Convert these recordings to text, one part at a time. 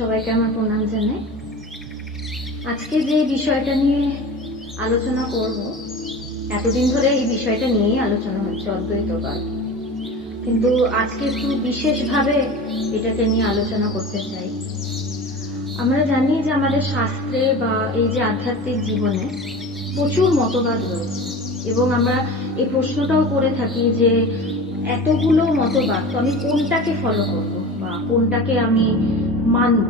সবাইকে আমার প্রণাম জানাই। আজকে যে বিষয়টা নিয়ে আলোচনা করব, এতদিন ধরে এই বিষয়টা নিয়েই আলোচনা হচ্ছে, অদ্বৈতবাদ, কিন্তু আজকে একটু বিশেষভাবে এটাকে নিয়ে আলোচনা করতে চাই। আমরা জানি যে আমাদের শাস্ত্রে বা এই যে আধ্যাত্মিক জীবনে প্রচুর মতবাদ রয়েছে, এবং আমরা এই প্রশ্নটাও করে থাকি যে এতগুলো মতবাদ, তো আমি কোনটাকে ফলো করব বা কোনটাকে আমি মানব।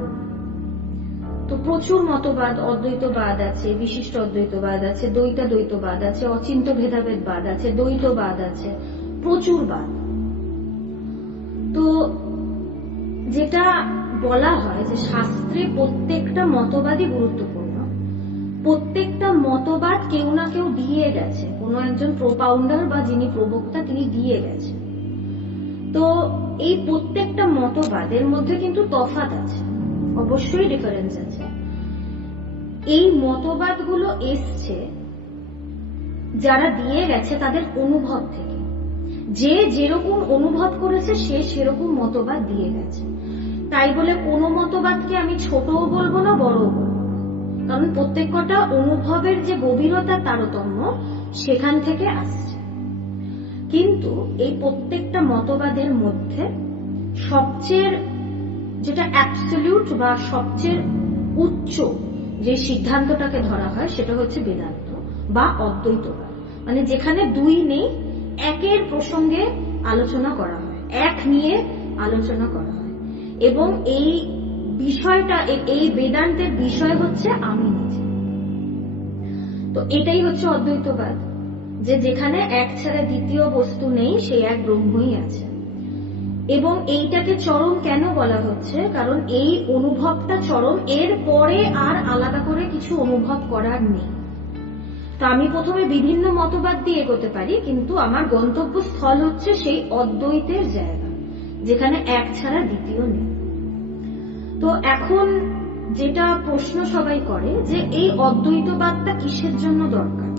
তো প্রচুর মতবাদ, অদ্বৈতবাদ আছে, বিশিষ্ট অদ্বৈতবাদ আছে, দ্বৈতবাদ আছে, অচিন্ত ভেদাভেদবাদ আছে, দ্বৈতবাদ আছে, প্রচুর বাদ। তো যেটা বলা হয় যে শাস্ত্রে প্রত্যেকটা মতবাদই গুরুত্বপূর্ণ, প্রত্যেকটা মতবাদ কেউ না কেউ দিয়ে গেছে, কোনো একজন প্রোপাউন্ডার বা যিনি প্রবক্তা তিনি দিয়ে গেছে। তো এই প্রত্যেকটা মতবাদের মধ্যে কিন্তু তফাৎ আছে, অবশ্যই ডিফারেন্স আছে। এই মতবাদগুলো এসছে যারা দিয়ে গেছে তাদের অনুভব থেকে, যে যেরকম অনুভব করেছে সে সেরকম মতবাদ দিয়ে গেছে। তাই বলে কোনো মতবাদকে আমি ছোটও বলবো না, বড়ও বলবো না, কারণ প্রত্যেকটা অনুভবের যে গভীরতা, তারতম্য সেখান থেকে আসছে। কিন্তু এই প্রত্যেকটা মতবাদের মধ্যে সবচেয়ে যেটা অ্যাবসলিউট বা সবচেয়ে উচ্চ যে সিদ্ধান্তটাকে ধরা হয় সেটা হচ্ছে বেদান্ত বা অদ্বৈতবাদ, মানে যেখানে দুই নেই, একের প্রসঙ্গে আলোচনা করা হয়, এক নিয়ে আলোচনা করা হয়। এবং এই বিষয়টা, এই বেদান্তের বিষয় হচ্ছে আমি নিজে। তো এটাই হচ্ছে অদ্বৈতবাদ, যে যেখানে এক ছাড়া দ্বিতীয় বস্তু নেই, সেই এক ব্রহ্মই আছে। এবং এইটাকে চরম কেন বলা হচ্ছে? কারণ এই অনুভবটা চরম, এর পরে আর আলাদা করে কিছু অনুভব করার নেই। তো আমি প্রথমে বিভিন্ন মতবাদ দিয়ে এগোতে পারি, কিন্তু আমার গন্তব্যস্থল হচ্ছে সেই অদ্বৈতের জায়গা, যেখানে এক ছাড়া দ্বিতীয় নেই। তো এখন যেটা প্রশ্ন সবাই করে যে এই অদ্বৈতবাদটা কিসের জন্য দরকার,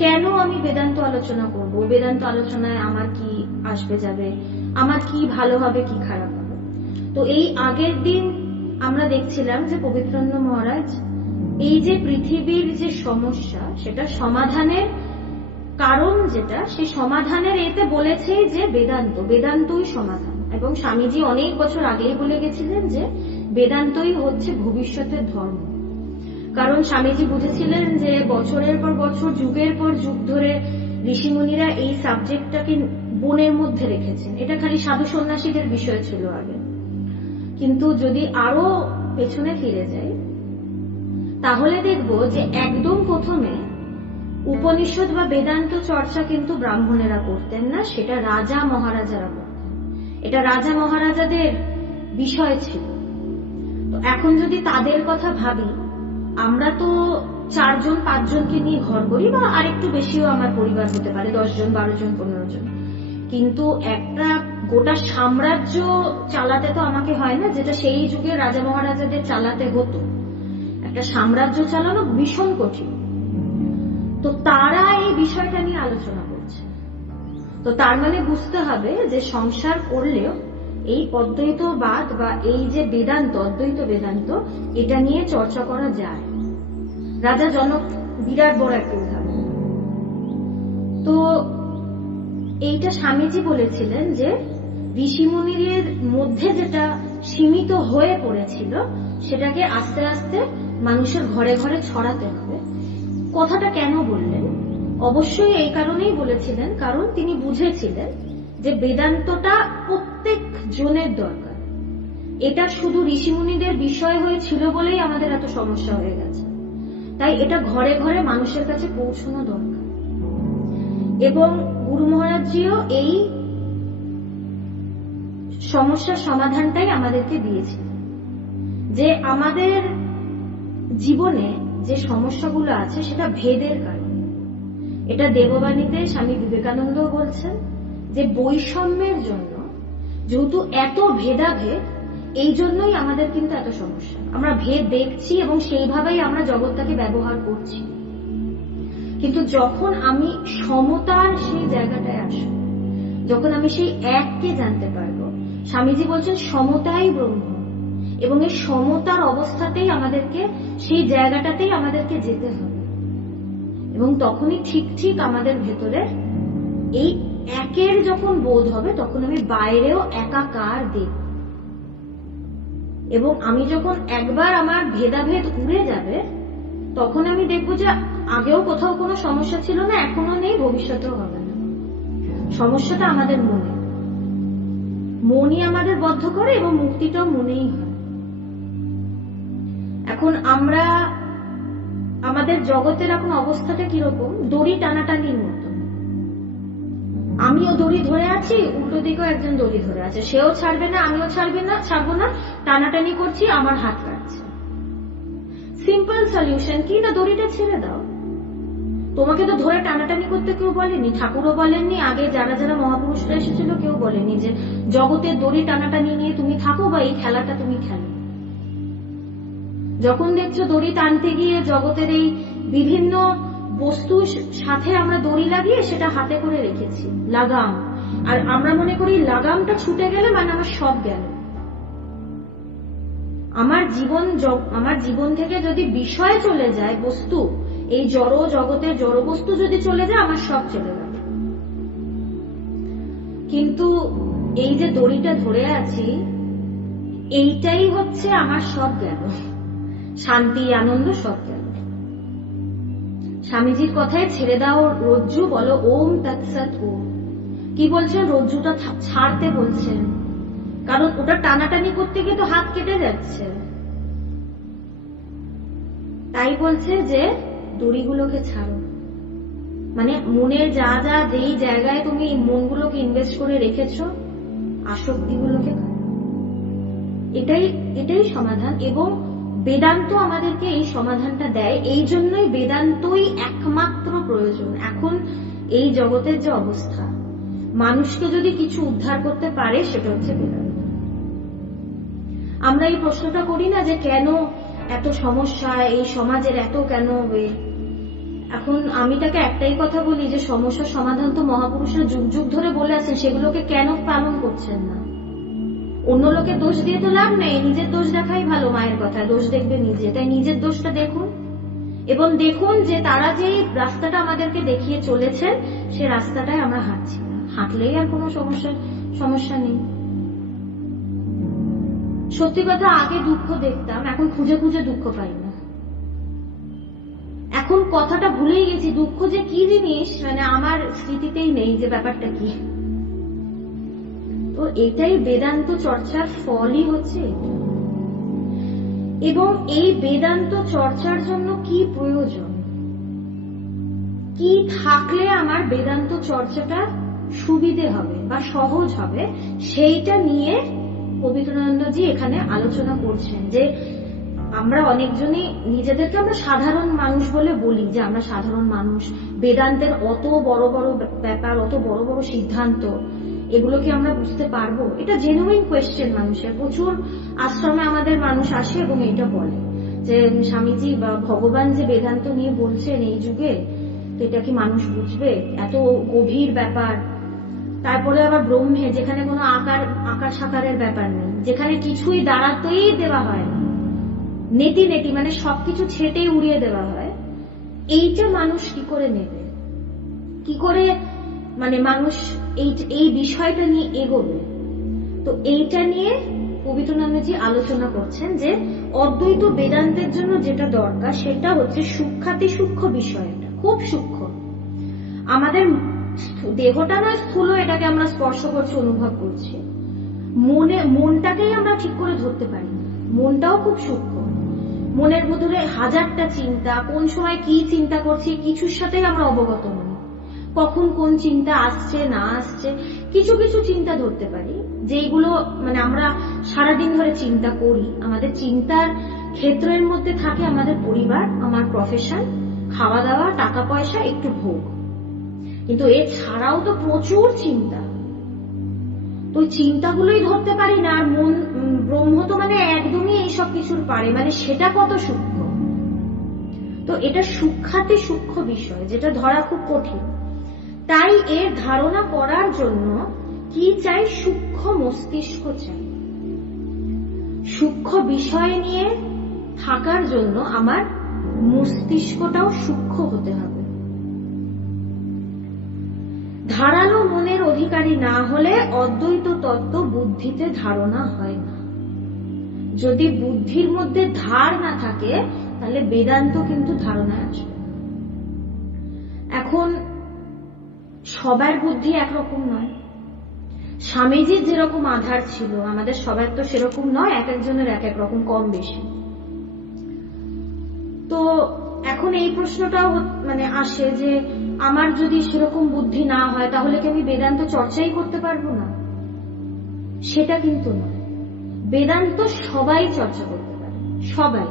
কেন আমি বেদান্ত আলোচনা করব, বেদান্ত আলোচনায় আমার কি আসবে যাবে, আমার কি ভালো হবে কি খারাপ হবে। তো এই আগের দিন আমরা দেখছিলাম যে পবিত্রানন্দ মহারাজ এই যে পৃথিবীর যে সমস্যা, সেটা সমাধানের কারণ যেটা, সেই সমাধানের এতে বলেছে যে বেদান্তই সমাধান। এবং স্বামীজি অনেক বছর আগেই বলে গেছিলেন যে বেদান্তই হচ্ছে ভবিষ্যতের ধর্ম। কারণ স্বামীজি বুঝেছিলেন যে বছরের পর বছর, যুগের পর যুগ ধরে ঋষিমুনিরা এই সাবজেক্টটাকে বনের মধ্যে রেখেছেন। এটা খালি সাধু সন্ন্যাসীদের বিষয় ছিল আগে, কিন্তু যদি আরো পেছনে ফিরে যাই তাহলে দেখব যে একদম প্রথমে উপনিষদ বা বেদান্ত চর্চা কিন্তু ব্রাহ্মণেরা করতেন না, সেটা রাজা মহারাজারা করতেন। এটা রাজা মহারাজাদের বিষয় ছিল। তো এখন যদি তাদের কথা ভাবি, আমরা তো 4 জন 5 জনকে নিয়ে ঘর করি, বা আরেকটু বেশিও আমার পরিবার হতে পারে, 10 জন 12 জন 15 জন, কিন্তু একটা গোটা সাম্রাজ্য চালাতে তো আমাকে হয় না, যেটা সেই যুগে রাজা মহারাজাদের চালাতে হতো। একটা সাম্রাজ্য চালানো ভীষণ কঠিন। তো তারা এই বিষয়টা নিয়ে আলোচনা করছে। তো তার মানে বুঝতে হবে যে সংসার করলেও এই অদ্বৈতবাদ বা এই যে বেদান্ত, অদ্বৈত বেদান্ত, এটা নিয়ে চর্চা করা যায়। রাজা জনক বিরাট বড় একটা উদাহরণ। তো এইটা স্বামীজি বলেছিলেন যে ঋষিমুনিদের মধ্যে যেটা সীমিত হয়ে পড়েছিল, সেটাকে আস্তে আস্তে মানুষের ঘরে ঘরে ছড়াতে হবে। কথাটা কেন বললেন? অবশ্যই এই কারণেই বলেছিলেন, কারণ তিনি বুঝেছিলেন যে বেদান্তটা প্রত্যেক জনের দরকার। এটা শুধু ঋষিমুনিদের বিষয় হয়েছিল বলেই আমাদের এত সমস্যা হয়ে গেছে। তাই এটা ঘরে ঘরে মানুষের কাছে পৌঁছানো দরকার। এবং গুরু মহারাজজিও এই সমস্যার সমাধানটাই আমাদেরকে দিয়েছিলেন, যে আমাদের জীবনে যে সমস্যাগুলো আছে সেটা ভেদের কারণ। এটা দেববাণীতে স্বামী বিবেকানন্দ বলছেন যে বৈষম্যের জন্য, যেহেতু এত ভেদাভেদ, এই জন্যই আমাদের কিন্তু এত সমস্যা। আমরা ভেদ দেখছি এবং সেইভাবেই আমরা জগৎটাকে ব্যবহার করছি। কিন্তু যখন আমি সমতার সেই জায়গাটায় আসব, যখন আমি সেই এককে জানতে পারবো, স্বামীজি বলছেন সমতাই ব্রহ্ম, এবং এই সমতার অবস্থাতেই আমাদেরকে, সেই জায়গাটাতেই আমাদেরকে যেতে হবে। এবং তখনই ঠিক ঠিক আমাদের ভেতরে এই একের যখন বোধ হবে, তখন আমি বাইরেও একাকার দেখব। এবং আমি যখন একবার আমার ভেদাভেদ উড়ে যাবে, তখন আমি দেখবো যে আগেও কোথাও কোনো সমস্যা ছিল না, এখনো নেই, ভবিষ্যতেও হবে না। সমস্যাটা আমাদের মনে, মনই আমাদের বদ্ধ করে এবং মুক্তিটাও মনেই হয়। এখন আমরা, আমাদের জগতের এখন অবস্থাটা কিরকম, দড়ি টানাটানির মতো। আমিও দড়ি ধরে আছি, উল্টো দিকেও একজন দড়ি ধরে আছে, সেও ছাড়বে না, আমিও ছাড়বো না, টানাটানি করছি, আমার হাত কাটছে। সিম্পল সলিউশন কি, না দড়িটা ছেড়ে দাও। তোমাকে তো ধরে টানাটানি করতে কেউ বলেনি, ঠাকুরও বলেননি, আগে যারা যারা মহাপুরুষরা এসেছিল কেউ বলেনি যে জগতের দড়ি টানাটানি নিয়ে তুমি থাকো বা এই খেলাটা তুমি খেলো। যখন দেখছো দড়ি টানতে গিয়ে জগতের এই বিভিন্ন বস্তুর সাথে আমরা দড়ি লাগিয়ে সেটা হাতে করে রেখেছি, লাগাম, আর আমরা মনে করি লাগামটা ছুটে গেলে মানে আমার সব গেল। আমার জীবন থেকে যদি বিষয় চলে যায়, বস্তু, এই জড় জগতের জড় বস্তু যদি চলে যায়, আমার সব চলে গেল। কিন্তু এই যে দড়িটা ধরে আছি, এইটাই হচ্ছে আমার সব গেল, শান্তি আনন্দ সব গেল। স্বামীজির কথায় ছেড়ে দাও রজ্জু, বলো ওম তৎসৎ ওম। কি বলছেন, রজ্জুটা ছাড়তে বলছেন, কারণ ওটা টানাটানি করতে গিয়ে তো হাত কেটে যাচ্ছে। তাই বলছে যে দড়িগুলোকে ছাড়ো, মানে মনের যা যা যেই জায়গায় তুমি মনগুলোকে ইনভেস্ট করে রেখেছো, আসক্তিগুলোকে, এটাই সমাধান। এবং বেদান্ত আমাদেরকে এই সমাধানটা দেয়। এই জন্যই বেদান্তই একমাত্র প্রয়োজন। এখন এই জগতের যে অবস্থা, মানুষকে যদি কিছু উদ্ধার করতে পারে সেটা হচ্ছে বেদান্ত। আমরা এই প্রশ্নটা করি না যে কেন এত সমস্যা, এই সমাজের এত কেন হবে। এখন আমি তাকে একটাই কথা বলি যে সমস্যার সমাধান তো মহাপুরুষরা যুগ যুগ ধরে বলে আসেন, সেগুলোকে কেন পালন করছেন না? অন্য লোকের দোষ দিয়ে তো লাভ নেই, নিজের দোষ দেখাই ভালো। মায়ের কথা, দোষ দেখবে নিজে, তাই নিজের দোষটা দেখুন। এবং দেখুন যে তারা যে রাস্তাটা আমাদেরকে দেখিয়ে চলেছেন, সে রাস্তাটাই আমরা হাঁটছি না। হাঁটলেই আর কোনো সমস্যা নেই। সত্যি কথা, আগে দুঃখ দেখতাম, এখন খুঁজে খুঁজে দুঃখ পাই না। এখন কথাটা ভুলেই গেছি, দুঃখ যে কি জিনিস মানে আমার স্মৃতিতেই নেই যে ব্যাপারটা কি। তো এটাই বেদান্ত চর্চার ফলই হচ্ছে। এবং এই বেদান্ত চর্চার জন্য কি প্রয়োজন, কি থাকলে আমার বেদান্ত চর্চাটা সুবিধে হবে বা সহজ হবে, সেইটা নিয়ে পবিত্রানন্দজি এখানে আলোচনা করছেন। যে আমরা অনেকজনই নিজেদেরকে আমরা সাধারণ মানুষ বলে বলি, যে আমরা সাধারণ মানুষ, বেদান্তের অত বড় বড় ব্যাপার, অত বড় বড় সিদ্ধান্ত, এগুলো কি আমরা বুঝতে পারবো? এটা জেনুইন কোয়েশ্চেন মানুষের। প্রচুর আশ্রমে আমাদের মানুষ আসে এবং এটা বলে যে স্বামীজি বা ভগবান যে বেদান্ত নিয়ে বলছেন এই যুগে, তো এটা কি মানুষ বুঝবে? এত গভীর ব্যাপার। তারপরে আবার ব্রহ্মে, যেখানে কোনো আকার সাকারের ব্যাপার নেই, যেখানে কিছুই দাঁড়াতেই দেওয়া হয় না, নেতি নেতি মানে সবকিছু ছেটেই উড়িয়ে দেওয়া হয়, এইটা মানুষ কি করে নেবে, কি করে মানে মানুষ এই বিষয়টা নিয়ে এগোবে? তো এইটা নিয়ে পবিত্রানন্দজি আলোচনা করছেন যে অদ্বৈত বেদান্তের জন্য যেটা দরকার সেটা হচ্ছে সূক্ষ্মাতি সূক্ষ্ম বিষয়টা, খুব সূক্ষ্ম। আমাদের দেহটা না স্থূল, এটাকে আমরা স্পর্শ করছি, অনুভব করছি। মনটাকেই আমরা ঠিক করে ধরতে পারি না, মনটাও খুব সূক্ষ্ম। মনের ভিতরে হাজারটা চিন্তা, কোন সময় কি চিন্তা করছি কিছুর সাথেই আমরা অবগত নই। কখন কোন চিন্তা আসছে না আসছে, কিছু কিছু চিন্তা ধরতে পারি, যেগুলো মানে আমরা সারাদিন ধরে চিন্তা করি। আমাদের চিন্তার ক্ষেত্রের মধ্যে থাকে আমাদের পরিবার, আমার প্রফেশন, খাওয়া দাওয়া, টাকা পয়সা, একটু ভোগ। কিন্তু এছাড়াও তো প্রচুর চিন্তা। তো ওই চিন্তাগুলোই ধরতে পারি না। আর মন, ব্রহ্ম তো মানে একদমই এইসব কিছুর পারে, মানে সেটা কত সূক্ষ্ম। তো এটা সূক্ষ্মাতি সূক্ষ্ম বিষয়, যেটা ধরা খুব কঠিন। তাই এর ধারণা করার জন্য কি চাই? সূক্ষ্ম মস্তিষ্ক চাই। সূক্ষ্ম বিষয় নিয়ে থাকার জন্য আমার মস্তিষ্কটাও সূক্ষ্ম হতে হবে। ধারালো মনের অধিকারী না হলে অদ্বৈত তত্ত্ব বুদ্ধিতে ধারণা হয় না। যদি বুদ্ধির মধ্যে ধার না থাকে তাহলে বেদান্ত কিন্তু ধারণায় আসবে। এখন সবার বুদ্ধি একরকম নয়। স্বামীজির যেরকম আধার ছিল আমাদের সবার তো সেরকম নয়, এক একজনের এক এক রকম, কম বেশি। তো এখন এই প্রশ্নটাও আসে যে আমার যদি সেরকম বুদ্ধি না হয় তাহলে কি আমি বেদান্ত চর্চাই করতে পারবো না? সেটা কিন্তু নয়। বেদান্ত সবাই চর্চা করতে পারে, সবাই।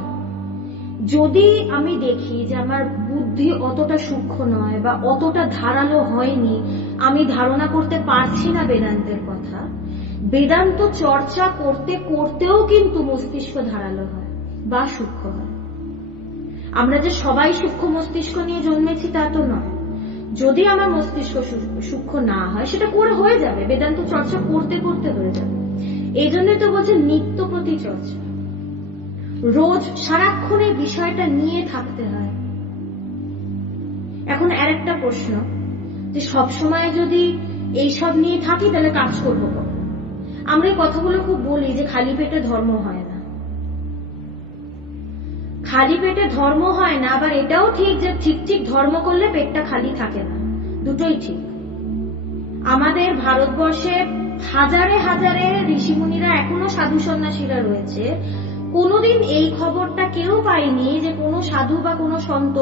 যদি আমি দেখি যে আমার বুদ্ধি অতটা সূক্ষ্ম নয় বা অতটা ধারালো হয়নি, আমি ধারণা করতে পারছি না বেদান্তের কথা, বেদান্ত চর্চা করতে করতেও কিন্তু মস্তিষ্ক ধারালো হয় বা সূক্ষ্ম হয়। আমরা যে সবাই সূক্ষ্ম মস্তিষ্ক নিয়ে জন্মেছি তা তো নয়। যদি আমার মস্তিষ্ক সূক্ষ্ম না হয় সেটা করে হয়ে যাবে, বেদান্ত চর্চা করতে করতে হয়ে যাবে। এই জন্যই তো বলছে নিত্য প্রতি চর্চা, রোজ সারাক্ষণ এই বিষয়টা নিয়ে থাকতে হয়। এখন আরেকটা প্রশ্ন, যে সবসময় যদি এইসব নিয়ে থাকি তাহলে কাজ করবো কখন? আমরা এই কথাগুলো খুব বলি যে খালি পেটে ধর্ম হয় না। খালি পেটে ধর্ম হয় না, আবার এটাও ঠিক যে ঠিক ঠিক ধর্ম করলে পেটটা খালি থাকে না, দুটোই ঠিক। আমাদের ভারতবর্ষে হাজারে হাজারে ঋষিমুনিরা এখনো সাধু সন্ন্যাসীরা রয়েছে, কোনোদিন এই খবরটা কেউ পায়নি যে কোনো সাধু বা কোনো সন্ত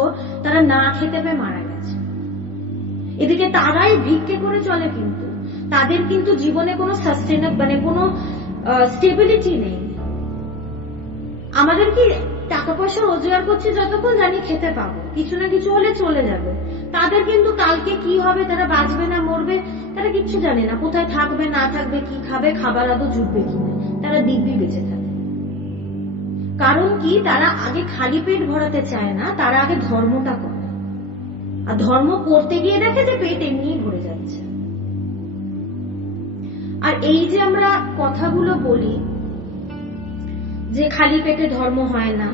তারা না খেতে পেয়ে মারা গেছে। এদিকে তারাই ভিক্ষে করে চলে, কিন্তু তাদের কিন্তু জীবনে কোনো সাস্টেনেবল কোনো স্টেবিলিটি নেই। আমাদের কি টাকা পয়সা রোজগার করছি যতক্ষণ জানি খেতে পাবো, কিছু না কিছু হলে চলে যাবে। তাদের কিন্তু কালকে কি হবে, তারা বাঁচবে না মরবে তারা কিচ্ছু জানে না, কোথায় থাকবে না থাকবে, কি খাবে, খাবার আদৌ জুটবে কিনা, তারা দিব্যি বেঁচে থাকে। কারণ কি, তারা আগে খালি পেট ভরাতে চায় না, তারা আগে ধর্মটা করে। আর ধর্ম করতে গিয়ে দেখে যে পেট এমনিই ভরে যাচ্ছে। আর এই যে আমরা কথাগুলো বলি যে খালি পেটে ধর্ম হয় না,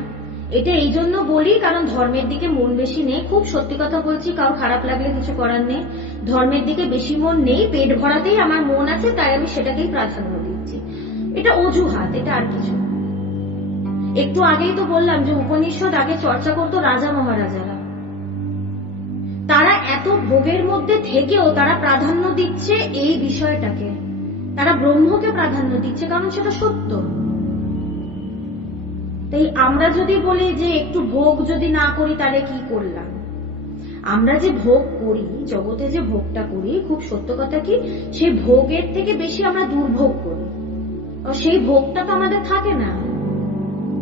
এটা এই জন্য বলি কারণ ধর্মের দিকে মন বেশি নেই। খুব সত্যি কথা বলছি, কারো খারাপ লাগলে কিছু করার নেই। ধর্মের দিকে বেশি মন নেই, পেট ভরাতেই আমার মন আছে, তাই আমি সেটাকেই প্রাধান্য দিচ্ছি। এটা অজুহাত, এটা আর কিছু। একটু আগেই তো বললাম যে উপনিষদ আগে চর্চা করতো রাজা মহারাজারা। তারা এত ভোগের মধ্যে থেকেও তারা প্রাধান্য দিচ্ছে এই বিষয়টাকে, তারা ব্রহ্মকে প্রাধান্য দিচ্ছে, কারণ সেটা সত্য। তাই আমরা যদি বলি যে একটু ভোগ যদি না করি তাহলে কি করলাম? আমরা যে ভোগ করি, জগতে যে ভোগটা করি, খুব সত্য কথা কি, সেই ভোগের থেকে বেশি আমরা দুর্ভোগ করি। সেই ভোগটা তো আমাদের থাকে না,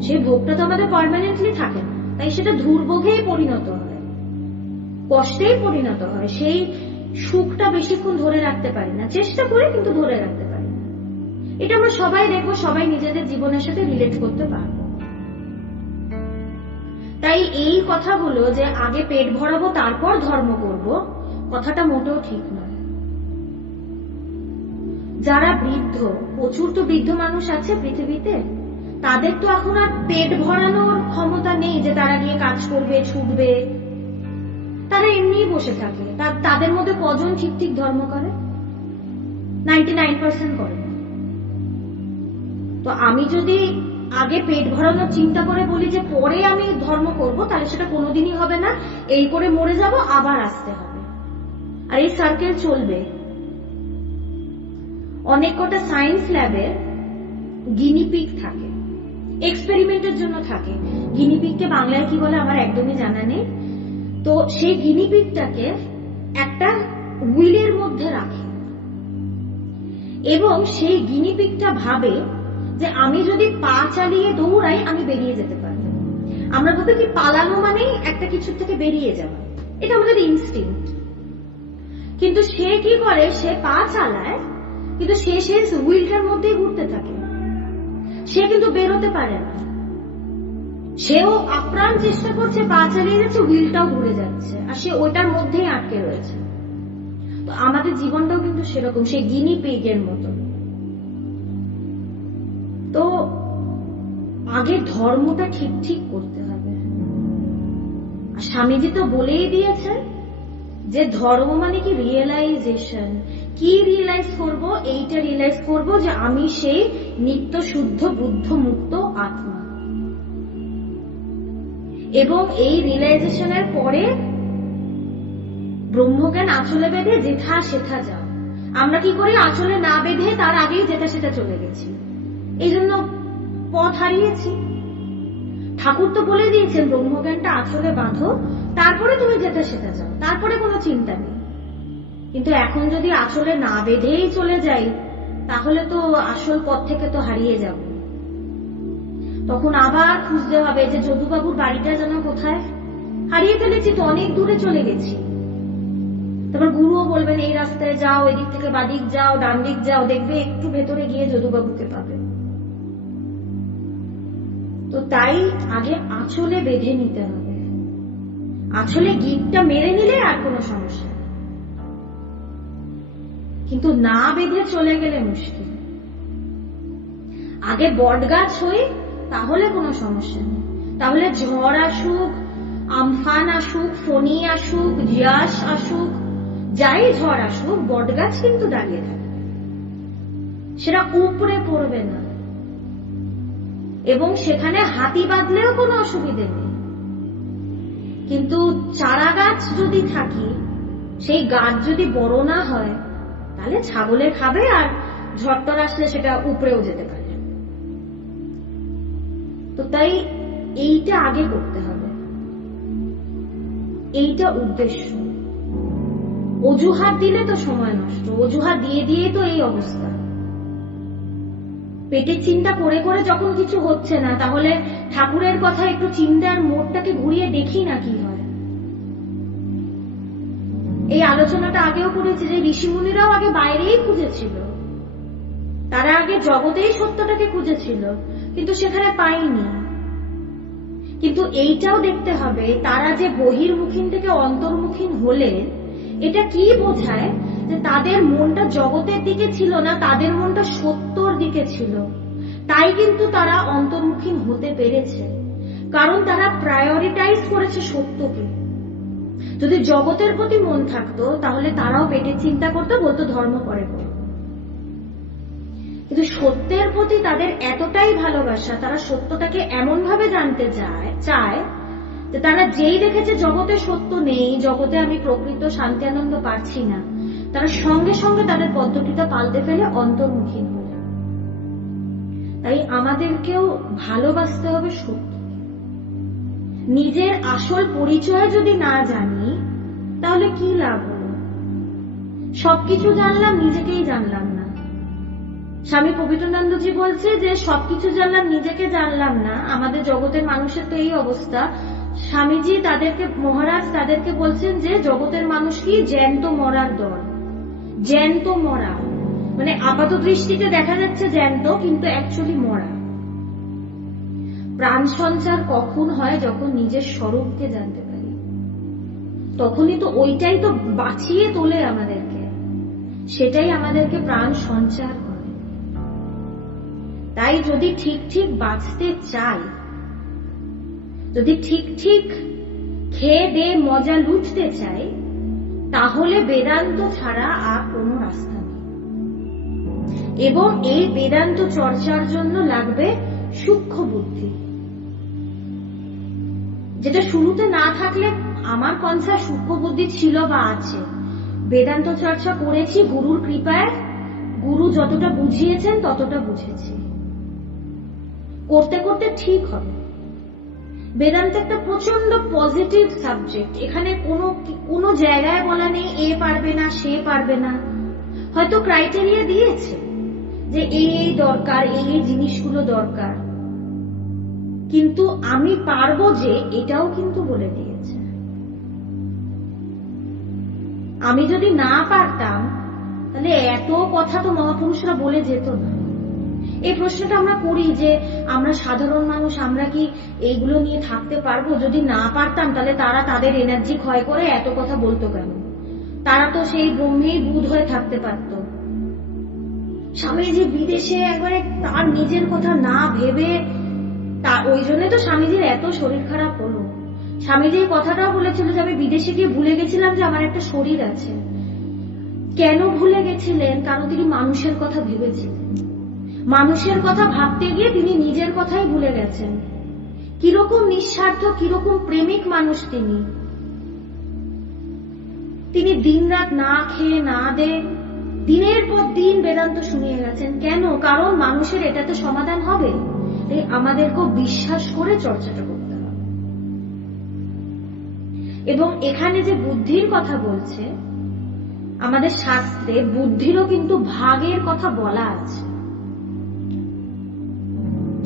সেই ভোগটা তো আমাদের পার্মানেন্টলি থাকে না, তাই সেটা দুর্ভোগেই পরিণত হয়, কষ্টেই পরিণত হয়। সেই সুখটা বেশিক্ষণ ধরে রাখতে পারি না, চেষ্টা করি কিন্তু ধরে রাখতে পারি না। এটা আমরা সবাই দেখবো, সবাই নিজেদের জীবনের সাথে রিলেট করতে পারবো। তাই এই কথাগুলো যে আগে পেট ভরাবো তারপর ধর্ম করব, কথাটা মোটেও ঠিক নয়। যারা বৃদ্ধ, প্রচুর তো বৃদ্ধ মানুষ আছে পৃথিবীতে, তাদের তো এখন আর পেট ভরানোর ক্ষমতা নেই যে তারা গিয়ে কাজ করবে, ছুটবে। তারা এমনিই বসে থাকে। তাদের মধ্যে কজন ঠিক ঠিক ধর্ম করে? 99% করে। তো আমি যদি আগে পেট ভরানোর চিন্তা করে বলি যে পরে আমি ধর্ম করব, তাহলে সেটা কোনোদিনই হবে না। এই করে মরে যাব, আবার আসতে হবে, আর এই সার্কেল চলবে। অনেক কটা সায়েন্স ল্যাবে গিনিপিগ থাকে, এক্সপেরিমেন্টের জন্য থাকে। গিনিপিগকে বাংলায় কি বলে আমার একদমই জানা নেই। তো সেই গিনিপিগটাকে একটা হুইলের মধ্যে রাখে এবং সেই গিনিপিগটা ভাবে যে আমি যদি পা চালিয়ে দৌড়াই আমি বেরিয়ে যেতে পারি। আমরা ভাবি কি পালানো মানেই একটা কিছু থেকে বেরিয়ে যাওয়া, এটা আমাদের ইনস্টিংক্ট। কিন্তু সে কি করে, সে পা চালায় কিন্তু সে হুইলটার মধ্যেই ঘুরতে থাকে, সে কিন্তু বেরোতে পারে না। সেও আপ্রাণ চেষ্টা করছে, পা চালিয়ে যাচ্ছে, হুইলটাও ঘুরে যাচ্ছে, আর সে ওইটার মধ্যেই আটকে রয়েছে। তো আমাদের জীবনটাও কিন্তু সেরকম, সেই গিনি পিগের মতন। তো আগে ধর্মটা ঠিক ঠিক করতে হবে। আর স্বামীজি তো বলেই দিয়েছেন যে ধর্ম মানে কি রিয়েলাইজেশন। কি রিয়েলাইজ করব? এইটা রিয়েলাইজ করব যে আমি সেই নিত্য শুদ্ধ বুদ্ধ মুক্ত আত্মা, এবং এই রিয়েলাইজেশনের পরে ব্রহ্মজ্ঞান আঁচলে বেঁধে যেথা সেথা যাও। আমরা কি করি? আঁচলে না বেঁধে তার আগেই যেটা সেটা চলে গেছি, এই জন্য পথ হারিয়েছি। ঠাকুর তো বলে দিয়েছেন ব্রহ্মজ্ঞানটা আঁচলে বাঁধো, তারপরে তুমি যেটা সেটা যাও, তারপরে কোনো চিন্তা নেই। কিন্তু এখন যদি আঁচলে না বেঁধেই চলে যাই, তাহলে তো আসল পথ থেকে তো হারিয়ে যাব। তখন আবার খুঁজতে হবে যে যদুবাবুর বাড়িটা যেন কোথায়, হারিয়ে ফেলেছি তো, অনেক দূরে চলে গেছি। তারপর গুরুও বলবেন এই রাস্তায় যাও, এদিক থেকে বাদিক যাও, ডান দিক যাও, দেখবে একটু ভেতরে গিয়ে যদুবাবুকে পাবে। তো তাই আগে আঁচলে বেঁধে নিতে হবে। আঁচলে গিটটা মেরে নিলে আর কোনো সমস্যা নেই, কিন্তু না বেঁধে চলে গেলে মুশকিল। আগে বট গাছ হই, তাহলে কোনো সমস্যা নেই। তাহলে ঝড় আসুক, আমফান আসুক, ফণী আসুক, জিয়াস আসুক, যাই ঝড় আসুক, বট গাছ কিন্তু দাঁড়িয়ে থাকবে, সেটা উপরে পড়বে না, এবং সেখানে হাতি বাঁধলেও কোনো অসুবিধে নেই। কিন্তু চারা গাছ যদি থাকি, সেই গাছ যদি বড় না হয়, তাহলে ছাগলে খাবে, আর ঝড়টর আসলে সেটা উপরেও যেতে পারে। তো তাই এইটা আগে করতে হবে, এইটা উদ্দেশ্য। অজুহাত দিলে তো সময় নষ্ট, অজুহাত দিয়ে দিয়ে তো এই অবস্থা। পেটের চিন্তা করে করে যখন কিছু হচ্ছে না, তাহলে ঠাকুরের কথা একটু চিন্তার মোড়টাকে ঘুরিয়ে দেখি না কি হয়। এই আলোচনাটা আগেও করেছি যে ঋষিমুনিরাও আগে বাইরেই খুঁজেছিল, তারা আগে জগতেই সত্যটাকে খুঁজেছিল, কিন্তু সেখানে পায়নি। কিন্তু এইটাও দেখতে হবে, তারা যে বহির্মুখীন থেকে অন্তর্মুখীন হলেন, এটা কি বোঝায়? যে তাদের মনটা জগতের দিকে ছিল না, তাদের মনটা সত্যর দিকে ছিল। তাই কিন্তু তারা অন্তর্মুখীন হতে পেরেছে, কারণ তারা প্রায়োরিটাইজ করেছে সত্যকে। যদি জগতের প্রতি মন থাকতো, তাহলে তারাও পেটের চিন্তা করতো, বলতো ধর্ম পরে করো। কিন্তু সত্যের প্রতি তাদের এতটাই ভালোবাসা, তারা সত্যটাকে এমন ভাবে জানতে চায় যে তারা যেই দেখেছে জগতে সত্য নেই, জগতে আমি প্রকৃত শান্তি আনন্দ পাচ্ছি না, তারা সঙ্গে সঙ্গে তাদের পদ্ধতিটা পাল্টে ফেলে অন্তর্মুখী হয়ে। তাই আমাদেরকেও ভালোবাসতে হবে সত্য। নিজের আসল পরিচয় যদি না জানি, তাহলে কি লাভ হলো? সবকিছু জানলাম, নিজেকেই জানলাম না। স্বামী পবিত্রানন্দজি বলছে যে সবকিছু জানলাম, নিজেকে জানলাম না। আমাদের জগতের মানুষের তো এই অবস্থা। স্বামীজি মহারাজ তাদেরকে বলছেন যে জগতের মানুষ কি জ্যান্ত মরার দল। জ্যান্ত মরা মানে আপাত দৃষ্টিতে দেখা যাচ্ছে জ্যান্ত, কিন্তু অ্যাকচুয়ালি মরা। প্রাণ সঞ্চার কখন হয়? যখন নিজের স্বরূপকে জানতে পারি, তখনই তো ওইটাই তো বাঁচিয়ে তোলে আমাদেরকে, সেটাই আমাদেরকে প্রাণ সঞ্চার করে। তাই যদি ঠিক ঠিক বাঁচতে চাই, যদি ঠিক ঠিক খেয়ে দে মজা লুটতে চাই, তাহলে বেদান্ত ছাড়া আর কোনো রাস্তা নেই। এবং এই বেদান্ত চর্চার জন্য লাগবে সূক্ষ্ম বুদ্ধি, যেটা শুরুতে না থাকলে আমার কনসা সূক্ষ্ম বুদ্ধি ছিল বা আছে। বেদান্ত চর্চা করেছি গুরুর কৃপায়, গুরু যতটা বুঝিয়েছেন ততটা বুঝেছি, করতে করতে ঠিক হবে। বেদান্ত একটা প্রচন্ড পজিটিভ সাবজেক্ট। এখানে কোনো জায়গায় বলা নেই এ পারবে না, সে পারবে না। হয়তো ক্রাইটেরিয়া দিয়েছে যে এই দরকার, এই জিনিসগুলো দরকার, কিন্তু আমি পারবো যে, এটাও কিন্তু বলে দিয়েছে। আমি যদি না পারতাম, তাহলে এত কথা তো মহাপুরুষরা বলে যেত না। এই প্রশ্নটা আমরা করি যে আমরা সাধারণ মানুষ, আমরা কি এইগুলো নিয়ে থাকতে পারবো? যদি না পারতাম, তাহলে তারা তাদের এনার্জি ক্ষয় করে এত কথা বলতো কেন? তারা তো সেই ব্রহ্মেই বুধ হয়ে থাকতে পারত। স্বামীজি বিদেশে একবারে তার নিজের কথা না ভেবে ওই জন্য তো স্বামীজির এত শরীর খারাপ হলো। স্বামীজি এই কথাটাও বলেছিল যে আমি বিদেশে গিয়ে ভুলে গেছিলাম যে আমার একটা শরীর আছে। কেন ভুলে গেছিলেন? কারণ তিনি মানুষের কথা ভেবেছিলেন। মানুষের কথা ভাবতে গিয়ে তিনি নিজের কথাই ভুলে গেছেন। কিরকম নিঃস্বার্থ, কিরকম প্রেমিক মানুষ তিনি। তিনি দিনরাত না খেয়ে না দিয়ে দিনের পর দিন বেদান্ত শুনিয়ে গেছেন। কেন? কারণ মানুষের এটাতে সমাধান হবে, তাই আমাদেরকেও বিশ্বাস করে চর্চাটা করতে হবে। এবং এখানে যে বুদ্ধির কথা বলছে, আমাদের শাস্ত্রে বুদ্ধিরও কিন্তু ভাগের কথা বলা আছে।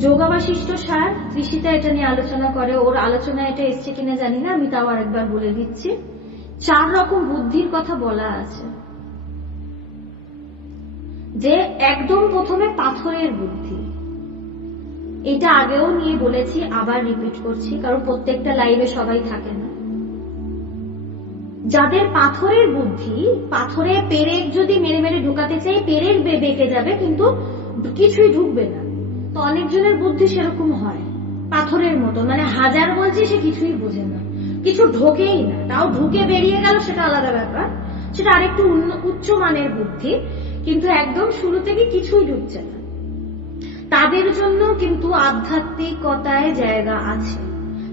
যোগাবাশিষ্ট সার ঋষিতা এটা নিয়ে আলোচনা করে, ওর আলোচনা এটা এসছে কিনা জানি না, আমি তাও আরেকবার বলে দিচ্ছি। 4 রকম বুদ্ধির কথা বলা আছে। যে একদম প্রথমে পাথরের বুদ্ধি, এটা আগেও নিয়ে বলেছি, আবার রিপিট করছি, কারণ প্রত্যেকটা লাইভে সবাই থাকে না। যাদের পাথরের বুদ্ধি, পাথরে পেরেক যদি মেরে মেরে ঢুকাতে চাই, পেরেক বেঁকে যাবে কিন্তু কিছুই ঢুকবে না। তো অনেকজনের বুদ্ধি সেরকম হয়, পাথরের মতো, মানে হাজার বলছে সে কিছুই বোঝে না, কিছু ঢোকেই না। তাও ঢুকে বেরিয়ে গেল সেটা আলাদা ব্যাপার, সেটা আরেকটু উচ্চ মানের বুদ্ধি, কিন্তু একদম শুরু থেকে কিছুই ঢুকছে না। তাদের জন্য কিন্তু আধ্যাত্মিকতায় জায়গা আছে,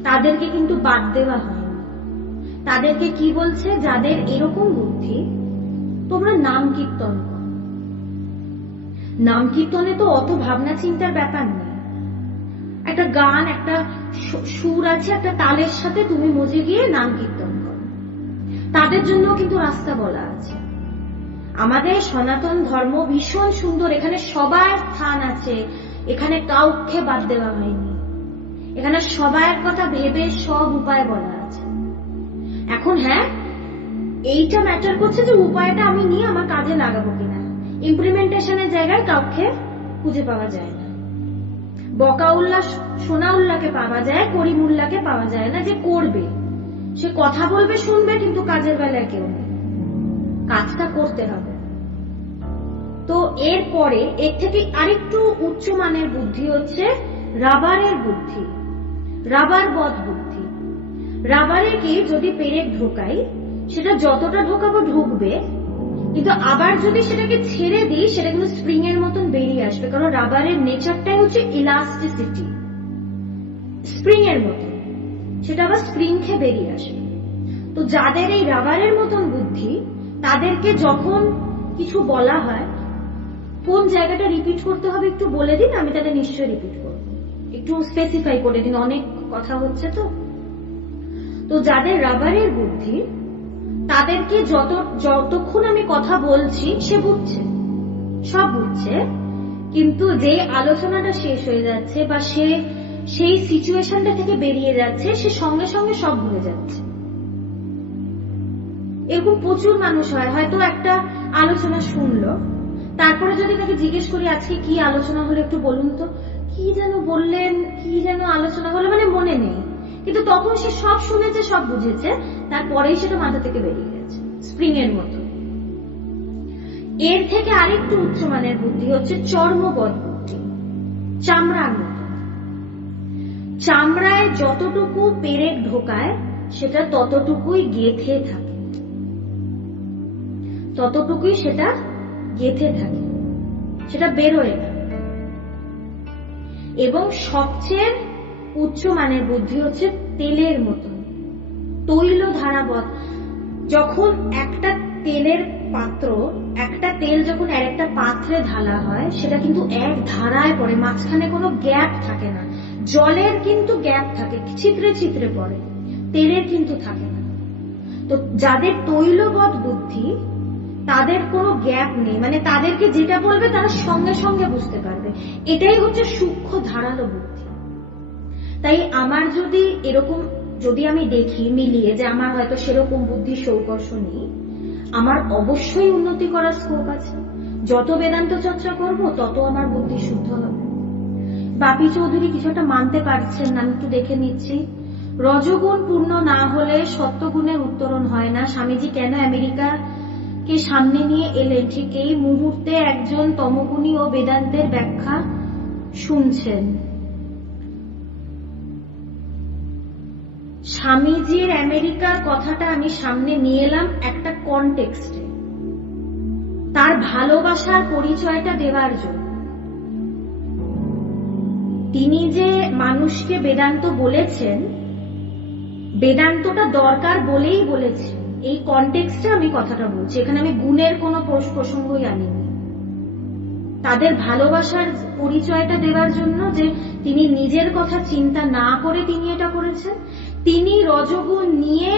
তাদেরকে কিন্তু বাদ দেওয়া হয়নি। তাদেরকে কি বলছে? যাদের এরকম বুদ্ধি, তোমরা নাম কীর্তন করো। নাম কীর্তনে তো অত ভাবনা চিন্তার ব্যাপার নেই। একটা গান, একটা সুর আছে, একটা তালের সাথে তুমি মজে গিয়ে নাম কীর্তন করো। তাদের জন্য কিন্তু রাস্তা বলা আছে। আমাদের সনাতন ধর্ম ভীষণ সুন্দর, এখানে সবার স্থান আছে, এখানে কাউকে বাদ দেওয়া হয়নি, এখানে সবার কথা ভেবে সব উপায় বলা আছে। এখন হ্যাঁ, এইটা ম্যাটার করছে যে উপায়টা আমি নিয়ে আমার কাজে লাগাবো কিনা। ইমপ্লিমেন্টেশনের জায়গায় কাউকে খুঁজে পাওয়া যায় না। বকাউল্লাহ সোনাউল্লাহকে পাওয়া যায়, করিমুল্লাহকে পাওয়া যায় না যে করবে। সে কথা বলবে, শুনবে, কিন্তু কাজের বেলায় কেউ নেই। কাজটা করতে হবে। তো এরপরে এর থেকে আরেকটু উচ্চ মানের বুদ্ধি হচ্ছে রাবারের বুদ্ধি, রাবার বধ বুদ্ধি। রাবারে কি, যদি পেরেক ঢোকাই, সেটা যতটা ঢোকাবো ঢুকবে, কিন্তু আবার যদি সেটাকে ছেড়ে দিই, সেটা কিন্তু স্প্রিং এর মতন বেরিয়ে আসবে। কারণ রাবারের নেচারটাই হচ্ছে ইলাস্টিসিটি, স্প্রিং এর মতন, সেটা আবার স্প্রিং খেয়ে বেরিয়ে আসবে। তো যাদের এই রাবারের মতন বুদ্ধি, তাদেরকে যখন কিছু বলা হয়, কোন জায়গাটা রিপিট করতে হবে একটু বলে দিন, আমি তাহলে নিশ্চয়ই রিপিট করব। একটু স্পেসিফাই করে দিন, অনেক কথা হচ্ছে তো। তো যাদের রাবারের বুদ্ধি, তাদেরকে যতক্ষণ আমি কথা বলছি সে বুঝছে, সব বুঝছে, কিন্তু যে আলোচনাটা শেষ হয়ে যাচ্ছে বা সে সেই সিচুয়েশনটা থেকে বেরিয়ে যাচ্ছে, সে সঙ্গে সঙ্গে সব ভুলে যাচ্ছে। এরকম প্রচুর মানুষ হয়, হয়তো একটা আলোচনা শুনলো, তারপরে যদি তাকে জিজ্ঞেস করি আজকে কি আলোচনা হলো একটু বলুন তো, কি যেন বললেন, কি যেন আলোচনা হলো, মানে মনে নেই, কিন্তু তখন সে সব শুনেছে, সব বুঝেছে, তারপরেই সেটা মাথা থেকে বেরিয়ে গেছে, স্প্রিং এর মতো। এর থেকে আরেকটু উচ্চমানের বুদ্ধি হচ্ছে চর্মবধ বুদ্ধি, চামড়ার মতো। চামড়ায় যতটুকু পেরেক ঢোকায় সেটা ততটুকুই গেথে থাকে, ততটুকুই সেটা গেথে থাকে, সেটা বেরোয় না। এবং সবচেয়ে উচ্চ মানের বুদ্ধি হচ্ছে তেলের মতন, তৈল ধারাবধ। যখন একটা তেলের পাত্র, একটা তেল যখন আরেকটা পাত্রে ঢালা হয়, সেটা কিন্তু এক ধারায় পড়ে, মাঝখানে কোনো গ্যাপ থাকে না। জলের কিন্তু গ্যাপ থাকে, ছিদ্রে ছিদ্রে পড়ে, তেলের কিন্তু থাকে না। তো যাদের তৈলবধ বুদ্ধি, তাদের কোনো গ্যাপ নেই, মানে তাদেরকে যেটা বলবে তারা সঙ্গে সঙ্গে বুঝতে পারবে। এটাই হচ্ছে সূক্ষ্ম ধারালো বুদ্ধি। তাই আমার যদি এরকম, যদি আমি দেখি মিলিয়ে যে আমার হয়তো সেরকম বুদ্ধি সৌকর্ষ নেই, আমার অবশ্যই উন্নতি করার স্কোপ আছে। যত বেদান্ত চর্চা করব তত আমার বুদ্ধি শুদ্ধ হবে। বাপি চৌধুরী কিছু একটা মানতে পারছেন না, আমি একটু দেখে নিচ্ছি। রজগুণ পূর্ণ না হলে সত্যগুণের উত্তরণ হয় না। স্বামীজি কেন আমেরিকাকে সামনে নিয়ে এলেন, ঠিক এই মুহূর্তে একজন তমগুণী ও বেদান্তের ব্যাখ্যা শুনছেন। স্বামীজির আমেরিকার কথাটা আমি সামনে নিয়ে এলাম একটা কনটেক্সটে, তার ভালোবাসার পরিচয়টা দেওয়ার জন্য। তিনি যে মানুষকে বেদান্ত বলেছেন, বেদান্তটা দরকার বলেই বলেছেন, এই কনটেক্সটে আমি কথাটা বলছি। এখানে আমি গুণের কোনো প্রসঙ্গই আনিনি। তাদের ভালোবাসার পরিচয়টা দেওয়ার জন্য, যে তিনি নিজের কথা চিন্তা না করে তিনি এটা করেছেন। তিনি রজগুণ নিয়ে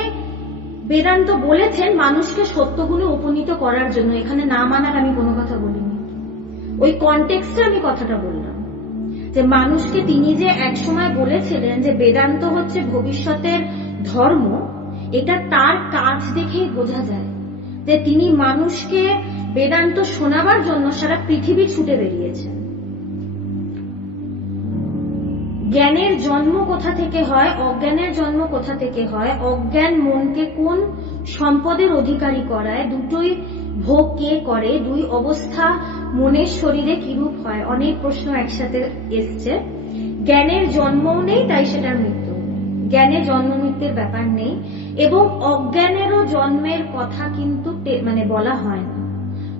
বেদান্ত বলেছেন মানুষকে সত্যগুণে উপনীত করার জন্য। এখানে না মানার আমি কোনো কথা বলিনি, ওই কনটেক্সটে আমি কথাটা বললাম যে মানুষকে তিনি যে একসময় বলেছিলেন যে বেদান্ত হচ্ছে ভবিষ্যতের ধর্ম, এটা তার কাজ দেখেই বোঝা যায় যে তিনি মানুষকে বেদান্ত শোনাবার জন্য সারা পৃথিবী ছুটে বেরিয়েছেন। জ্ঞানের জন্ম কোথা থেকে হয়, অজ্ঞানের জন্ম কোথা থেকে হয়, অজ্ঞান মনকে কোন সম্পদের অধিকারী করায়, দুটোই ভোগ কে করে, দুই অবস্থা মনের শরীরে কিরূপ হয়, অনেক প্রশ্ন একসাথে এসছে। জ্ঞানের জন্মও নেই, তাই সেটার মৃত্যু নেই। জ্ঞানে জন্ম মৃত্যুর ব্যাপার নেই, এবং অজ্ঞানেরও জন্মের কথা কিন্তু মানে বলা হয় না।